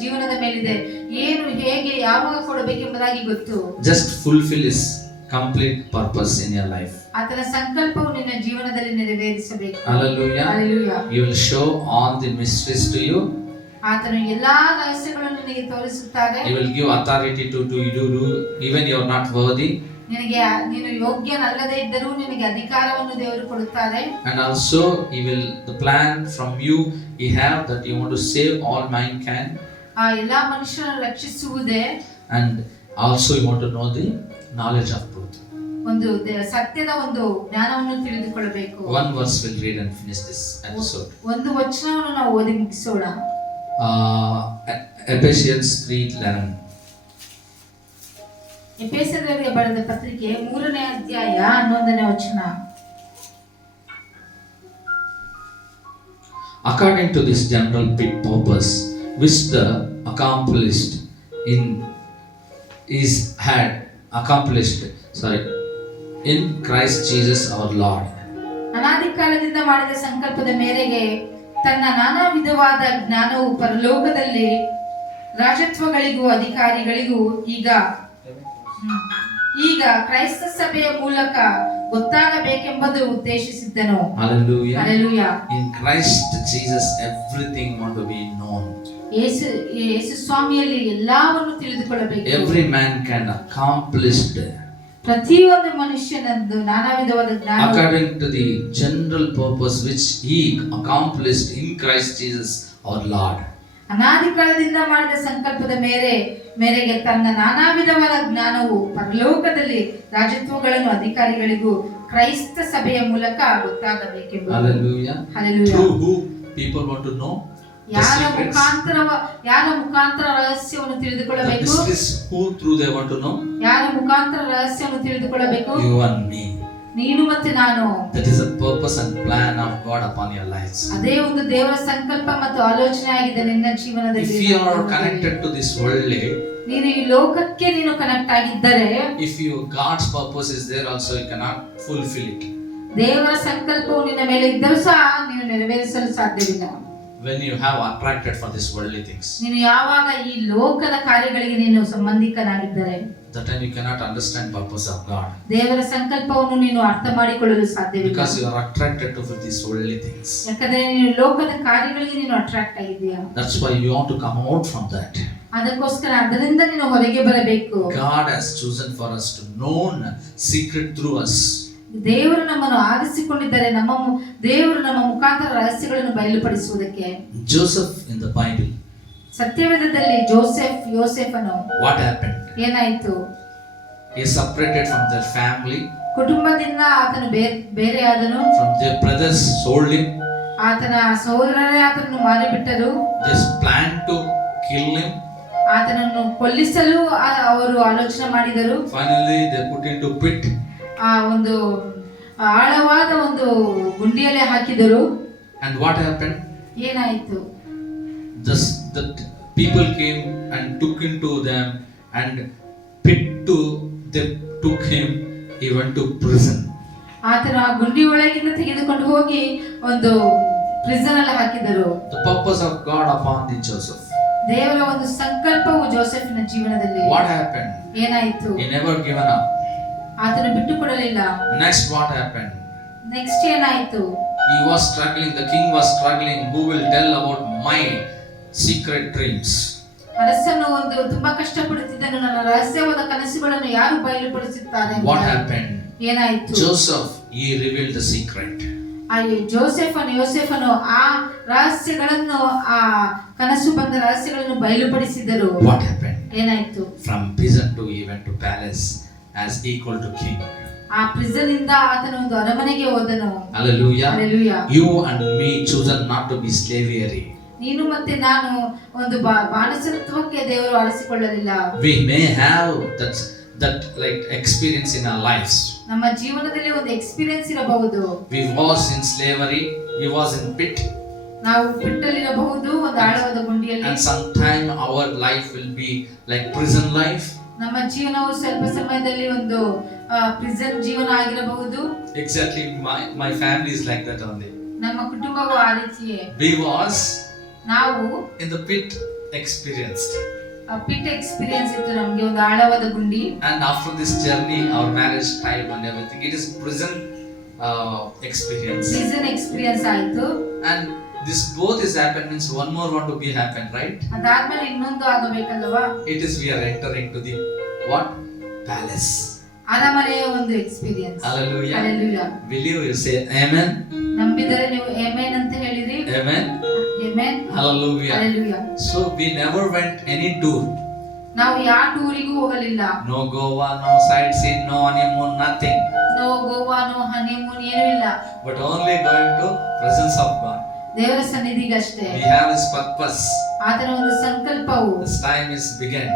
ಜೀವನದ ಮೇಲಿದೆ. ಏನು ಹೇಗೆ ಯಾವಾಗ ಕೊಡಬೇಕೆಂಬುದಾಗಿ ಗೊತ್ತು. Just fulfill his complete purpose in your life. ಆತನ ಸಂಕಲ್ಪವು ನಿನ್ನ ಜೀವನದಲ್ಲಿ ನೆರವೇರಿಸಬೇಕು. Hallelujah. Hallelujah. He will show all the mysteries to you. ಆತನು ಎಲ್ಲಾ ರಹಸ್ಯಗಳನ್ನು ನಿನಗೆ ತೋರಿಸುತ್ತಾರೆ. He will give authority to do even you are not worthy. ನೀನು ಯೋಗ್ಯನಲ್ಲದೆ ಇದ್ದರೂ ನಿನಗೆ ಅಧಿಕಾರವನ್ನು ದೇವರು ಕೊಡುತ್ತಾರೆ. And also he will, the plan from you he have that you want to save all mankind. ಆ ಎಲ್ಲಾ ಮನುಷ್ಯರನ್ನು ರಕ್ಷಿಸುವುದೇ. And also you want to know the knowledge of truth. ಒಂದು ಸತ್ಯದ ಒಂದು ಜ್ಞಾನವನ್ನು ತಿಳಿದುಕೊಳ್ಳಬೇಕು. One verse will read and finish this episode. ಒಂದು ವಚನವನ್ನು ನಾವು ಓದಿ ಮುಗಿಸೋಣ. Ephesians 3:11. ಎಫೆಸದವರಿಗೆ ಬರೆದ ಪತ್ರಿಕೆ 3ನೇ ಅಧ್ಯಾಯ 11ನೇ ವಚನ. According to this general purpose which the accomplished in Christ Jesus our Lord. ಅನಾದಿ ಕಾಲದಿಂದ ಮಾಡಿದ ಸಂಕಲ್ಪದ ಮೇರೆಗೆ ತನ್ನ ನಾನಾ ವಿಧವಾದ ಜ್ಞಾನವು ಪರಲೋಕದಲ್ಲಿ ರಾಜತ್ವಗಳಿಗೂ ಅಧಿಕಾರಿಗಳಿಗೂ ಈಗ ಕ್ರೈಸ್ತ ಸಭೆಯ ಮೂಲಕ ಗೊತ್ತಾಗಬೇಕೆಂಬುದು ಉದ್ದೇಶಿಸಿದ್ದನು. Hallelujah. Hallelujah. In Christ Jesus, everything want to be known. ಯೇಸು ಸ್ವಾಮಿಯಲ್ಲಿ ಎಲ್ಲವನ್ನು ತಿಳಿದುಕೊಳ್ಳಬೇಕು. Every man can accomplish ಪ್ರತಿಯೊಂದು ಮನುಷ್ಯನಂದು ನಾನಾ ವಿಧವಾದ ಜ್ಞಾನ according to the general purpose which he accomplished in Christ Jesus our Lord. ಅನಾದಿ ಕಾಲದಿಂದ ಮಾಡಿದ ಸಂಕಲ್ಪದ ಮೇರೆಗೆ ತನ್ನ ನಾನಾ ವಿಧವಾದ ಜ್ಞಾನವು ಪರಲೋಕದಲ್ಲಿ ರಾಜತ್ವಗಳನ್ನು ಅಧಿಕಾರಿಗಳಿಗೂ ಕ್ರೈಸ್ತ ಸಭೆಯ ಮೂಲಕ ಗೊತ್ತಾಗಬೇಕೆಂಬುದು. Hallelujah. Hallelujah. Through who people want to know? ಯಾರ ಮುಖಾಂತರ ರಹಸ್ಯವನ್ನು ತಿಳಿದುಕೊಳ್ಳಬೇಕು? Who through they want to know? ಯಾರ ಮುಖಾಂತರ ರಹಸ್ಯವನ್ನು ತಿಳಿದುಕೊಳ್ಳಬೇಕು? You and me. ನೀನು ಮತ್ತೆ ನಾನು. That is the purpose and plan of God upon your lives. ಅದೇ ಒಂದು ದೇವರ ಸಂಕಲ್ಪ ಮತ್ತು ಆಲೋಚನೆ ಆಗಿದೆ ನಿನ್ನ ಜೀವನದಲ್ಲಿ. If you are connected to this world, ನೀನು ಈ ಲೋಕಕ್ಕೆ ನೀನು ಕನೆಕ್ಟ್ ಆಗಿದ್ದರೆ, if your God's purpose is there also, you cannot fulfill it. ದೇವರ ಸಂಕಲ್ಪವು ನಿನ್ನ ಮೇಲೆ ಇದ್ದರೂ ಸಹ ನೀನು ನೆರವೇರಿಸಲು ಸಾಧ್ಯವಿಲ್ಲ. When you have attracted for this worldly things, ನೀನು ಯಾವಾಗ ಈ ಲೋಕದ ಕಾರ್ಯಗಳಿಗೆ ನೀನು ಸಂಬಂಧಿಕನಾಗಿದ್ದರೆ, that time you cannot understand purpose of God. ದೇವರ ಸಂಕಲ್ಪವನ್ನು ನೀನು ಅರ್ಥ ಮಾಡಿಕೊಳ್ಳಲು ಸಾಧ್ಯವಿಲ್ಲ. Because you are attracted to these worldly things. ಯಾಕಂದ್ರೆ ನೀನು ಲೋಕದ ಕಾರ್ಯಗಳಿಗೆ ನೀನು attract ಆಗಿದ್ದೀಯಾ. That's why you want to come out from that. ಅದಕ್ಕೋಸ್ಕರ ಅದರಿಂದ ನೀನು ಹೊರಗೆ ಬರಬೇಕು. God has chosen for us to know secret through us. ದೇವರು ನಮ್ಮನ್ನು ಆರಿಸಿಕೊಂಡಿದ್ದಾರೆ, ದೇವರು ನಮ್ಮ ಮುಖಾಂತರ ರಹಸ್ಯಗಳನ್ನು ಬಯಲುಪಡಿಸುವುದಕ್ಕೆ. Joseph in the Bible, ಸತ್ಯವೇದದಲ್ಲಿ ಯೋಸೇಫನು what happened? ಏನಾಯಿತು? He separated from their family. ಕುಟುಂಬದಿಂದ ಆತನು ಬೇರೆ ಆದನು. From their brothers sold him. ಆತನ ಸಹೋದರರೇ ಆತನನ್ನು ಮಾರಿಬಿಟ್ಟರು. They planned to kill him. ಆತನನ್ನು ಕೊಲ್ಲಿಸಲು ಅವರು ಆಲೋಚನೆ ಮಾಡಿದರು. Finally they put into pit. ಆ ಒಂದು ಆಳವಾದ ಒಂದು ಗುಂಡಿಯಲ್ಲಿ ಹಾಕಿದರು. And what happened? ಏನಾಯಿತು? The people came and took into them and they took him. He went to prison. ಆತನ ಆ ಗುಂಡಿ ಒಳಗಿಂದ ತೆಗೆದುಕೊಂಡು ಹೋಗಿ ಒಂದು ಪ್ರಿಸನ್ ಅಲ್ಲಿ ಹಾಕಿದರು. The purpose of God upon the Joseph. ದೇವರ ಒಂದು ಸಂಕಲ್ಪವು ಜೋಸೆಫಿನ ಜೀವನದಲ್ಲಿ. What happened? ಏನಾಯಿತು? He never given up. ಆತನು ಬಿಟ್ಟು ಕೊಡಲಿಲ್ಲ. Next what happened? ನೆಕ್ಸ್ಟ್ ಏನಾಯಿತು? He was struggling, the king was struggling. Who will tell about my secret dreams? ಅರಸನು ಒಂದು ತುಂಬಾ ಕಷ್ಟಪಡುತ್ತಿದ್ದನು, ನನ್ನ ರಹಸ್ಯವಾದ ಕನಸುಗಳನ್ನು ಯಾರು ಬಯಲುಪಡಿಸುತ್ತಾರೆ? What happened? ಏನಾಯಿತು? Joseph, he revealed the secret. ಯೋಸೇಫನು ಆ ರಹಸ್ಯಗಳನ್ನು, ಆ ಕನಸು ಬಂದ ರಹಸ್ಯಗಳನ್ನು ಬಯಲುಪಡಿಸಿದರು. What happened? ಏನಾಯಿತು? From prison to even to palace as equal to king. ಆ ಪ್ರಿಸನ್ ಇಂದ ಆತನು ಒಂದು ಅರಮನೆಗೆ ಹೋದನು. Hallelujah. Hallelujah. You and me chosen not to be slavery. ನೀನು ಮತ್ತೆ ನಾನು ಒಂದು ಬಾಣಸತ್ವಕ್ಕೆ ದೇವರು ಆರಿಸಿಕೊಳ್ಳಲಿಲ್ಲ. We may have that like experience in our lives. ನಮ್ಮ ಜೀವನದಲ್ಲಿ ಒಂದು ಎಕ್ಸ್ಪೀರಿಯನ್ಸ್ ಇರಬಹುದು. We was in slavery, we was in pit. ನಾವು ಪಿಟ್ಟಲ್ಲಿರಬಹುದು, ಒಂದು ಆಳವಾದ ಗುಂಡಿಯಲ್ಲಿ. And sometime our life will be like prison life. ನಮ್ಮ ಜೀವನವು ಸ್ವಲ್ಪ ಸಮಯದಲ್ಲಿ ಒಂದು ಪ್ರಿಸನ್ ಜೀವನ ಆಗಿರಬಹುದು. Exactly, my family is like that only. ನಮ್ಮ ಕುಟುಂಬವು ಆ ರೀತಿಯೇ. We was ನಾವು in the pit experienced. Pit experience ಇತ್ತು ನಮಗೆ, ಒಂದು ಆಳವಾದ ಗುಂಡಿ. And after this journey, our marriage time and everything, it is prison experience. Prison experience ಆಯಿತು. And this both is happened means one more want to be happen, right? ಅದಾದ್ಮೇಲೆ ಇನ್ನೊಂದು ಆಗಬೇಕಲ್ವಾ? It is we are entering to the what? Palace. ಅರಮನೆಯ ಒಂದು experience. Hallelujah. Hallelujah. Will you say amen? ನಂಬಿದರೆ ನೀವು amen ಅಂತ ಹೇಳಿರಿ. Amen. Amen. Hallelujah. Hallelujah. So we never went any tour. ನಾವು ಯಾವ ಟೂರಿಗೂ ಹೋಗಲಿಲ್ಲ. No Goa, no sightseeing, no honeymoon, nothing. No Goa, no honeymoon, ಏನೂ ಇಲ್ಲ. But only going to presence of God. ದೇವರ ಸನ್ನಿಧಿಗಷ್ಟೇ. We have His purpose. ಆತನ ಒಂದು ಸಂಕಲ್ಪವು. This time is begun.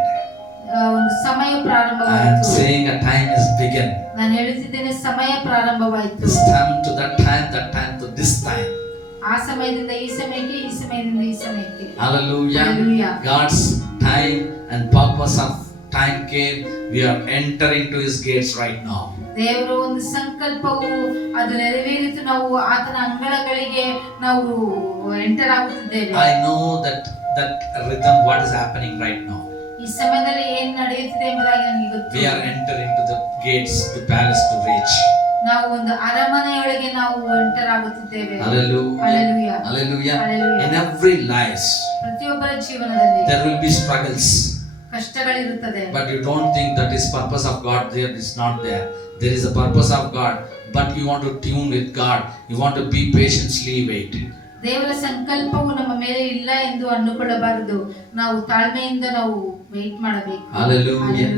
ಒಂದು ಸಮಯ I am ಪ್ರಾರಂಭವಾಯಿತು. saying a time is begun. ನಾನು ಹೇಳುತ್ತಿದ್ದೇನೆ, ಸಮಯ ಪ್ರಾರಂಭವಾಯಿತು. This time to that time to this time. ಆ ಸಮಯದಿಂದ ಈ ಸಮಯಕ್ಕೆ, ಈ ಸಮಯದಿಂದ ಈ ಸಮಯಕ್ಕೆ. Hallelujah. Hallelujah. God's time and purpose of time came. We are entering to His gates right now. ದೇವರ ಒಂದು ಸಂಕಲ್ಪವು ಅದು ನೆರವೇರಿತು. ನಾವು ಆತನ ಅಂಗಳಗಳಿಗೆ ನಾವು enter ಆಗುತ್ತಿದ್ದೇವೆ. I know that rhythm what is happening right now. ಈ ಸಮಯದಲ್ಲಿ ಏನು ನಡೆಯುತ್ತಿದೆ ಎಂಬುದಾಗಿ ನನಗೆ ಗೊತ್ತು. We are entering to the gates, the palace to reach. ನಾವು ಒಂದು ಅರಮನೆಯೊಳಗೆ ನಾವು enter ಆಗುತ್ತಿದ್ದೇವೆ. Hallelujah. Hallelujah. Hallelujah. Hallelujah. In every life, ಪ್ರತಿಯೊಬ್ಬರ ಜೀವನದಲ್ಲಿ there will be struggles. ಕಷ್ಟಗಳಿರುತ್ತದೆ. But you don't think that is purpose of God there is not there. There is a purpose of God, but you want to tune with God. You want to be patiently wait. ದೇವರ ಸಂಕಲ್ಪವು ನಮ್ಮ ಮೇಲೆ ಇಲ್ಲ ಎಂದು ಅಂದುಕೊಳ್ಳಬಾರದು. ನಾವು ತಾಳ್ಮೆಯಿಂದ ನಾವು wait ಮಾಡಬೇಕು. Hallelujah.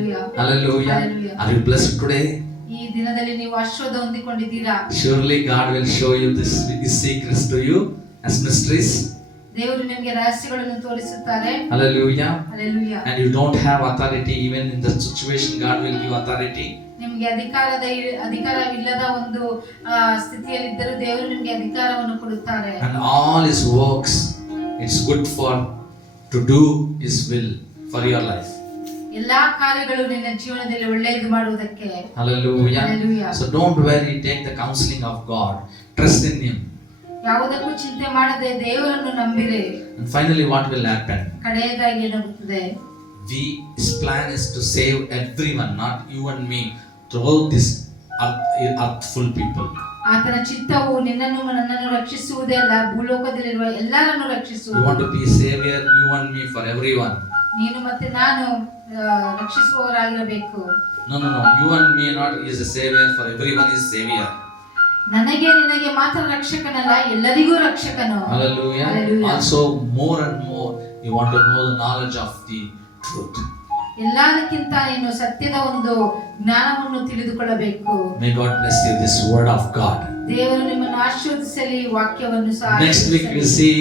Hallelujah. Are you blessed today? ಈ ದಿನದಲ್ಲಿ ನೀವು ಆಶೀರ್ವಾದ ಹೊಂದಿಕೊಂಡಿದ್ದೀರಾ? Surely God will show you His secrets to you as mysteries. ದೇವರು ನಿಮಗೆ ರಹಸ್ಯಗಳನ್ನು ತೋರಿಸುತ್ತಾರೆ. Hallelujah. Hallelujah. And you don't have authority even in the situation. God will give authority. ನಿಮಗೆ ಅಧಿಕಾರವಿಲ್ಲದ ಒಂದು ಸ್ಥಿತಿಯಲ್ಲಿದ್ದರೂ ದೇವರು ನಿಮಗೆ ಅಧಿಕಾರವನ್ನು ಕೊಡುತ್ತಾರೆ. And all His works, it's good for to do His will for your life. ಎಲ್ಲಾ ಕಾರ್ಯಗಳು ನಿನ್ನ ಜೀವನದಲ್ಲಿ ಒಳ್ಳೆಯದು ಮಾಡುವುದಕ್ಕೆ. Hallelujah. Hallelujah. So don't worry, take the counseling of God. Trust in Him. ಯಾವುದಕ್ಕೂ ಚಿಂತೆ ಮಾಡದೆ ದೇವರನ್ನು ನಂಬಿರಿ. And finally what will happen? ಕಡೆಯದಾಗಿ ಏನಾಗುತ್ತದೆ? His plan is to save everyone, not you and me, throughout this earthful people. ಆತನ ಚಿತ್ತವು ನಿನ್ನನ್ನು ನನ್ನನ್ನು ರಕ್ಷಿಸುವುದೇ ಅಲ್ಲ, ಭೂಲೋಕದಲ್ಲಿರುವ ಎಲ್ಲರನ್ನು ರಕ್ಷಿಸುವುದು. You want to be savior, you and me, for everyone. ನೀನು ಮತ್ತೆ ನಾನು ರಕ್ಷಿಸುವವರಾಗಿರಬೇಕು. No. You and me not is a savior, for everyone is savior. ನನಗೆ ನಿನಗೆ ಮಾತ್ರ ರಕ್ಷಕನಲ್ಲ, ಎಲ್ಲರಿಗೂ ರಕ್ಷಕನು. Hallelujah. Also more and more you want to know the knowledge of the truth. ಎಲ್ಲದಕ್ಕಿಂತ ನೀನು ಸತ್ಯದ ಒಂದು ಜ್ಞಾನವನ್ನು ತಿಳಿದುಕೊಳ್ಳಬೇಕು. May God bless you this word of God. ದೇವರು ನಿಮ್ಮನ್ನು ಆಶೀರ್ವದಿಸಲಿ. ವಾಕ್ಯವನ್ನು ಸಹ Next week we see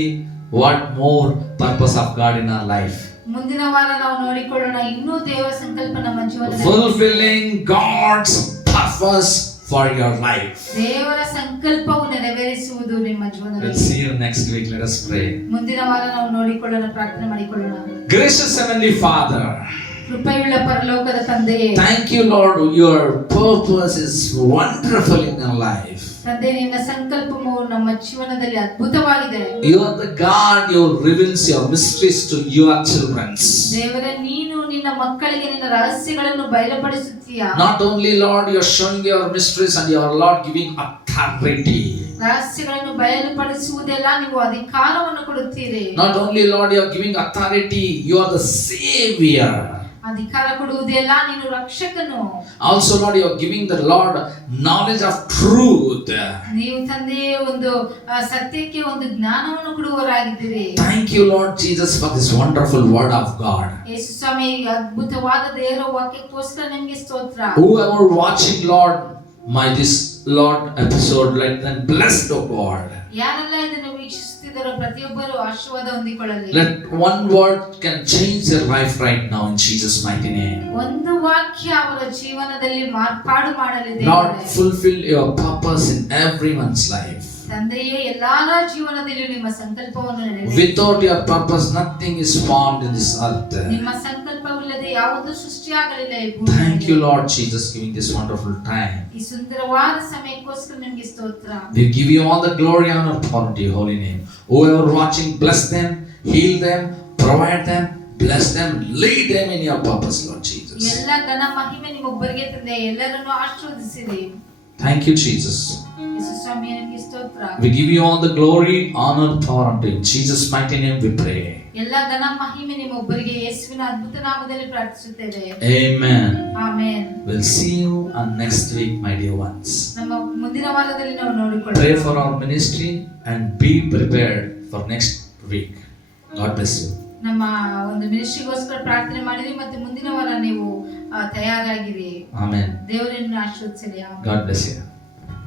what more purpose of God in our life. ಮುಂದಿನ ವಾರ ನಾವು ನೋಡಿಕೊಳ್ಳೋಣ ಇನ್ನೂ ದೇವರ ಸಂಕಲ್ಪ ನಮ್ಮ ಜೀವನದಲ್ಲಿ. Fulfilling God's purpose for your life. ದೇವರ ಸಂಕಲ್ಪವು ನೆರವೇರಿಸುವುದು ನಿಮ್ಮ ಜೀವನದಲ್ಲಿ. We'll see you next week. Let us pray. ಮುಂದಿನ ವಾರ ನಾವು ನೋಡಿಕೊಳ್ಳೋಣ, ಪ್ರಾರ್ಥನೆ ಮಾಡಿಕೊಳ್ಳೋಣ. Gracious Heavenly Father, ಕೃಪೆಯುಳ್ಳ ಪರಲೋಕದ ತಂದೆಯೇ, thank you Lord, your purpose is wonderful in our life. ತಂದೆ, ನಿನ್ನ ಸಂಕಲ್ಪವು ನಮ್ಮ ಜೀವನದಲ್ಲಿ ಅದ್ಭುತವಾಗಿದೆ. You are the God, you reveals your mysteries to your children. ದೇವರೇ, ನೀನು ನಿನ್ನ ಮಕ್ಕಳಿಗೆ ನಿನ್ನ ರಹಸ್ಯಗಳನ್ನು ಬಯಲುಪಡಿಸುತ್ತೀಯಾ. Not only Lord, you are showing your mysteries and you are Lord giving authority. ರಹಸ್ಯಗಳನ್ನು ಬಯಲುಪಡಿಸುವುದೆಲ್ಲ ನೀವು ಅಧಿಕಾರವನ್ನು ಕೊಡುತ್ತೀರಿ. Not only Lord, you are giving authority, you are the savior. ಅಧಿಕಾರ ಕೊಡುವುದೆಲ್ಲ ನೀನು ರಕ್ಷಕನು. Also Lord, you are giving the Lord knowledge of truth. ನೀವು ತಂದೆಯೇ ಒಂದು ಸತ್ಯಕ್ಕೆ ಒಂದು ಜ್ಞಾನವನ್ನು ಕೊಡುವವರಾಗಿದ್ದೀರಿ. Thank you Lord Jesus for this wonderful word of God. ಯೇಸು ಸ್ವಾಮಿ, ಅದ್ಭುತವಾದ ದೇವರ ವಾಕ್ಯಕ್ಕೋಸ್ಕರ ನಿಮಗೆ ಸ್ತೋತ್ರ. Whoever watching Lord this Lord episode, let them blessed of God. ಯಾರೆಲ್ಲ ಇದನ್ನು ವೀಕ್ಷಿಸುತ್ತಿದ್ದಾರೋ ಪ್ರತಿಯೊಬ್ಬರು ಆಶೀರ್ವಾದ ಹೊಂದಿಕೊಳ್ಳಲಿ. Let one word can change their life right now in Jesus mighty name. ಒಂದು ವಾಕ್ಯ ಅವರ ಜೀವನದಲ್ಲಿ ಮಾರ್ಪಾಡು ಮಾಡಲಿದೆ. Lord, fulfill your purpose in everyone's life. ತಂದೆಯೇ, ಎಲ್ಲರ ಜೀವನದಲ್ಲಿ ನಿಮ್ಮ ಸಂಕಲ್ಪವನ್ನು ನೆರವೇರಿಸಿ. Without your purpose nothing is formed in this earth. ನಿಮ್ಮ ಸಂಕಲ್ಪವಿಲ್ಲದೆ ಯಾವುದೂ ಸೃಷ್ಟಿಯಾಗಲಿಲ್ಲ ಈ ಭೂಮಿಯಲ್ಲಿ. Thank you Lord Jesus giving this wonderful time. ಈ ಸುಂದರವಾದ ಸಮಯಕ್ಕೋಸ್ಕರ ನಿಮಗೆ ಸ್ತೋತ್ರ. We give you all the glory, honor, power to your holy name. Whoever watching, bless them, heal them, provide them, bless them, lead them in your purpose, Lord Jesus. ಎಲ್ಲ ಘನ ಮಹಿಮೆ ನಿಮ್ಮೊಬ್ಬರಿಗೆ ತಂದೆ, ಎಲ್ಲರನ್ನು ಆಶೀರ್ವದಿಸಿರಿ. Thank you Jesus. ಯೇಸು ಸ್ವಾಮಿ, ನಿಮಗೆ ಸ್ತೋತ್ರ. We give you all the glory, honor, power unto you. In Jesus mighty name we pray. ಎಲ್ಲ ಘನ ಮಹಿಮೆ ನಿಮ್ಮೊಬ್ಬರಿಗೆ ಯೇಸುವಿನ ಅದ್ಭುತ ನಾಮದಲ್ಲಿ ಪ್ರಾರ್ಥಿಸುತ್ತೇವೆ. Amen. Amen. We'll see you on next week, my dear ones. ನಮ್ಮ ಮುಂದಿನ ವಾರದಲ್ಲಿ ನಾವು ನೋಡಿಕೊಳ್ಳೋಣ. Pray for our ministry and be prepared for next week. God bless you. ನಮ್ಮ ಒಂದು ಮಿನಿಸ್ಟ್ರಿಗೋಸ್ಕರ ಪ್ರಾರ್ಥನೆ ಮಾಡಿರಿ ಮತ್ತೆ ಮುಂದಿನ ವಾರ ನೀವು ತಯಾರಾಗಿರಿ. Amen. ದೇವರನ್ನು ಆಶೀರ್ವದಿಸಲಿ. God bless you.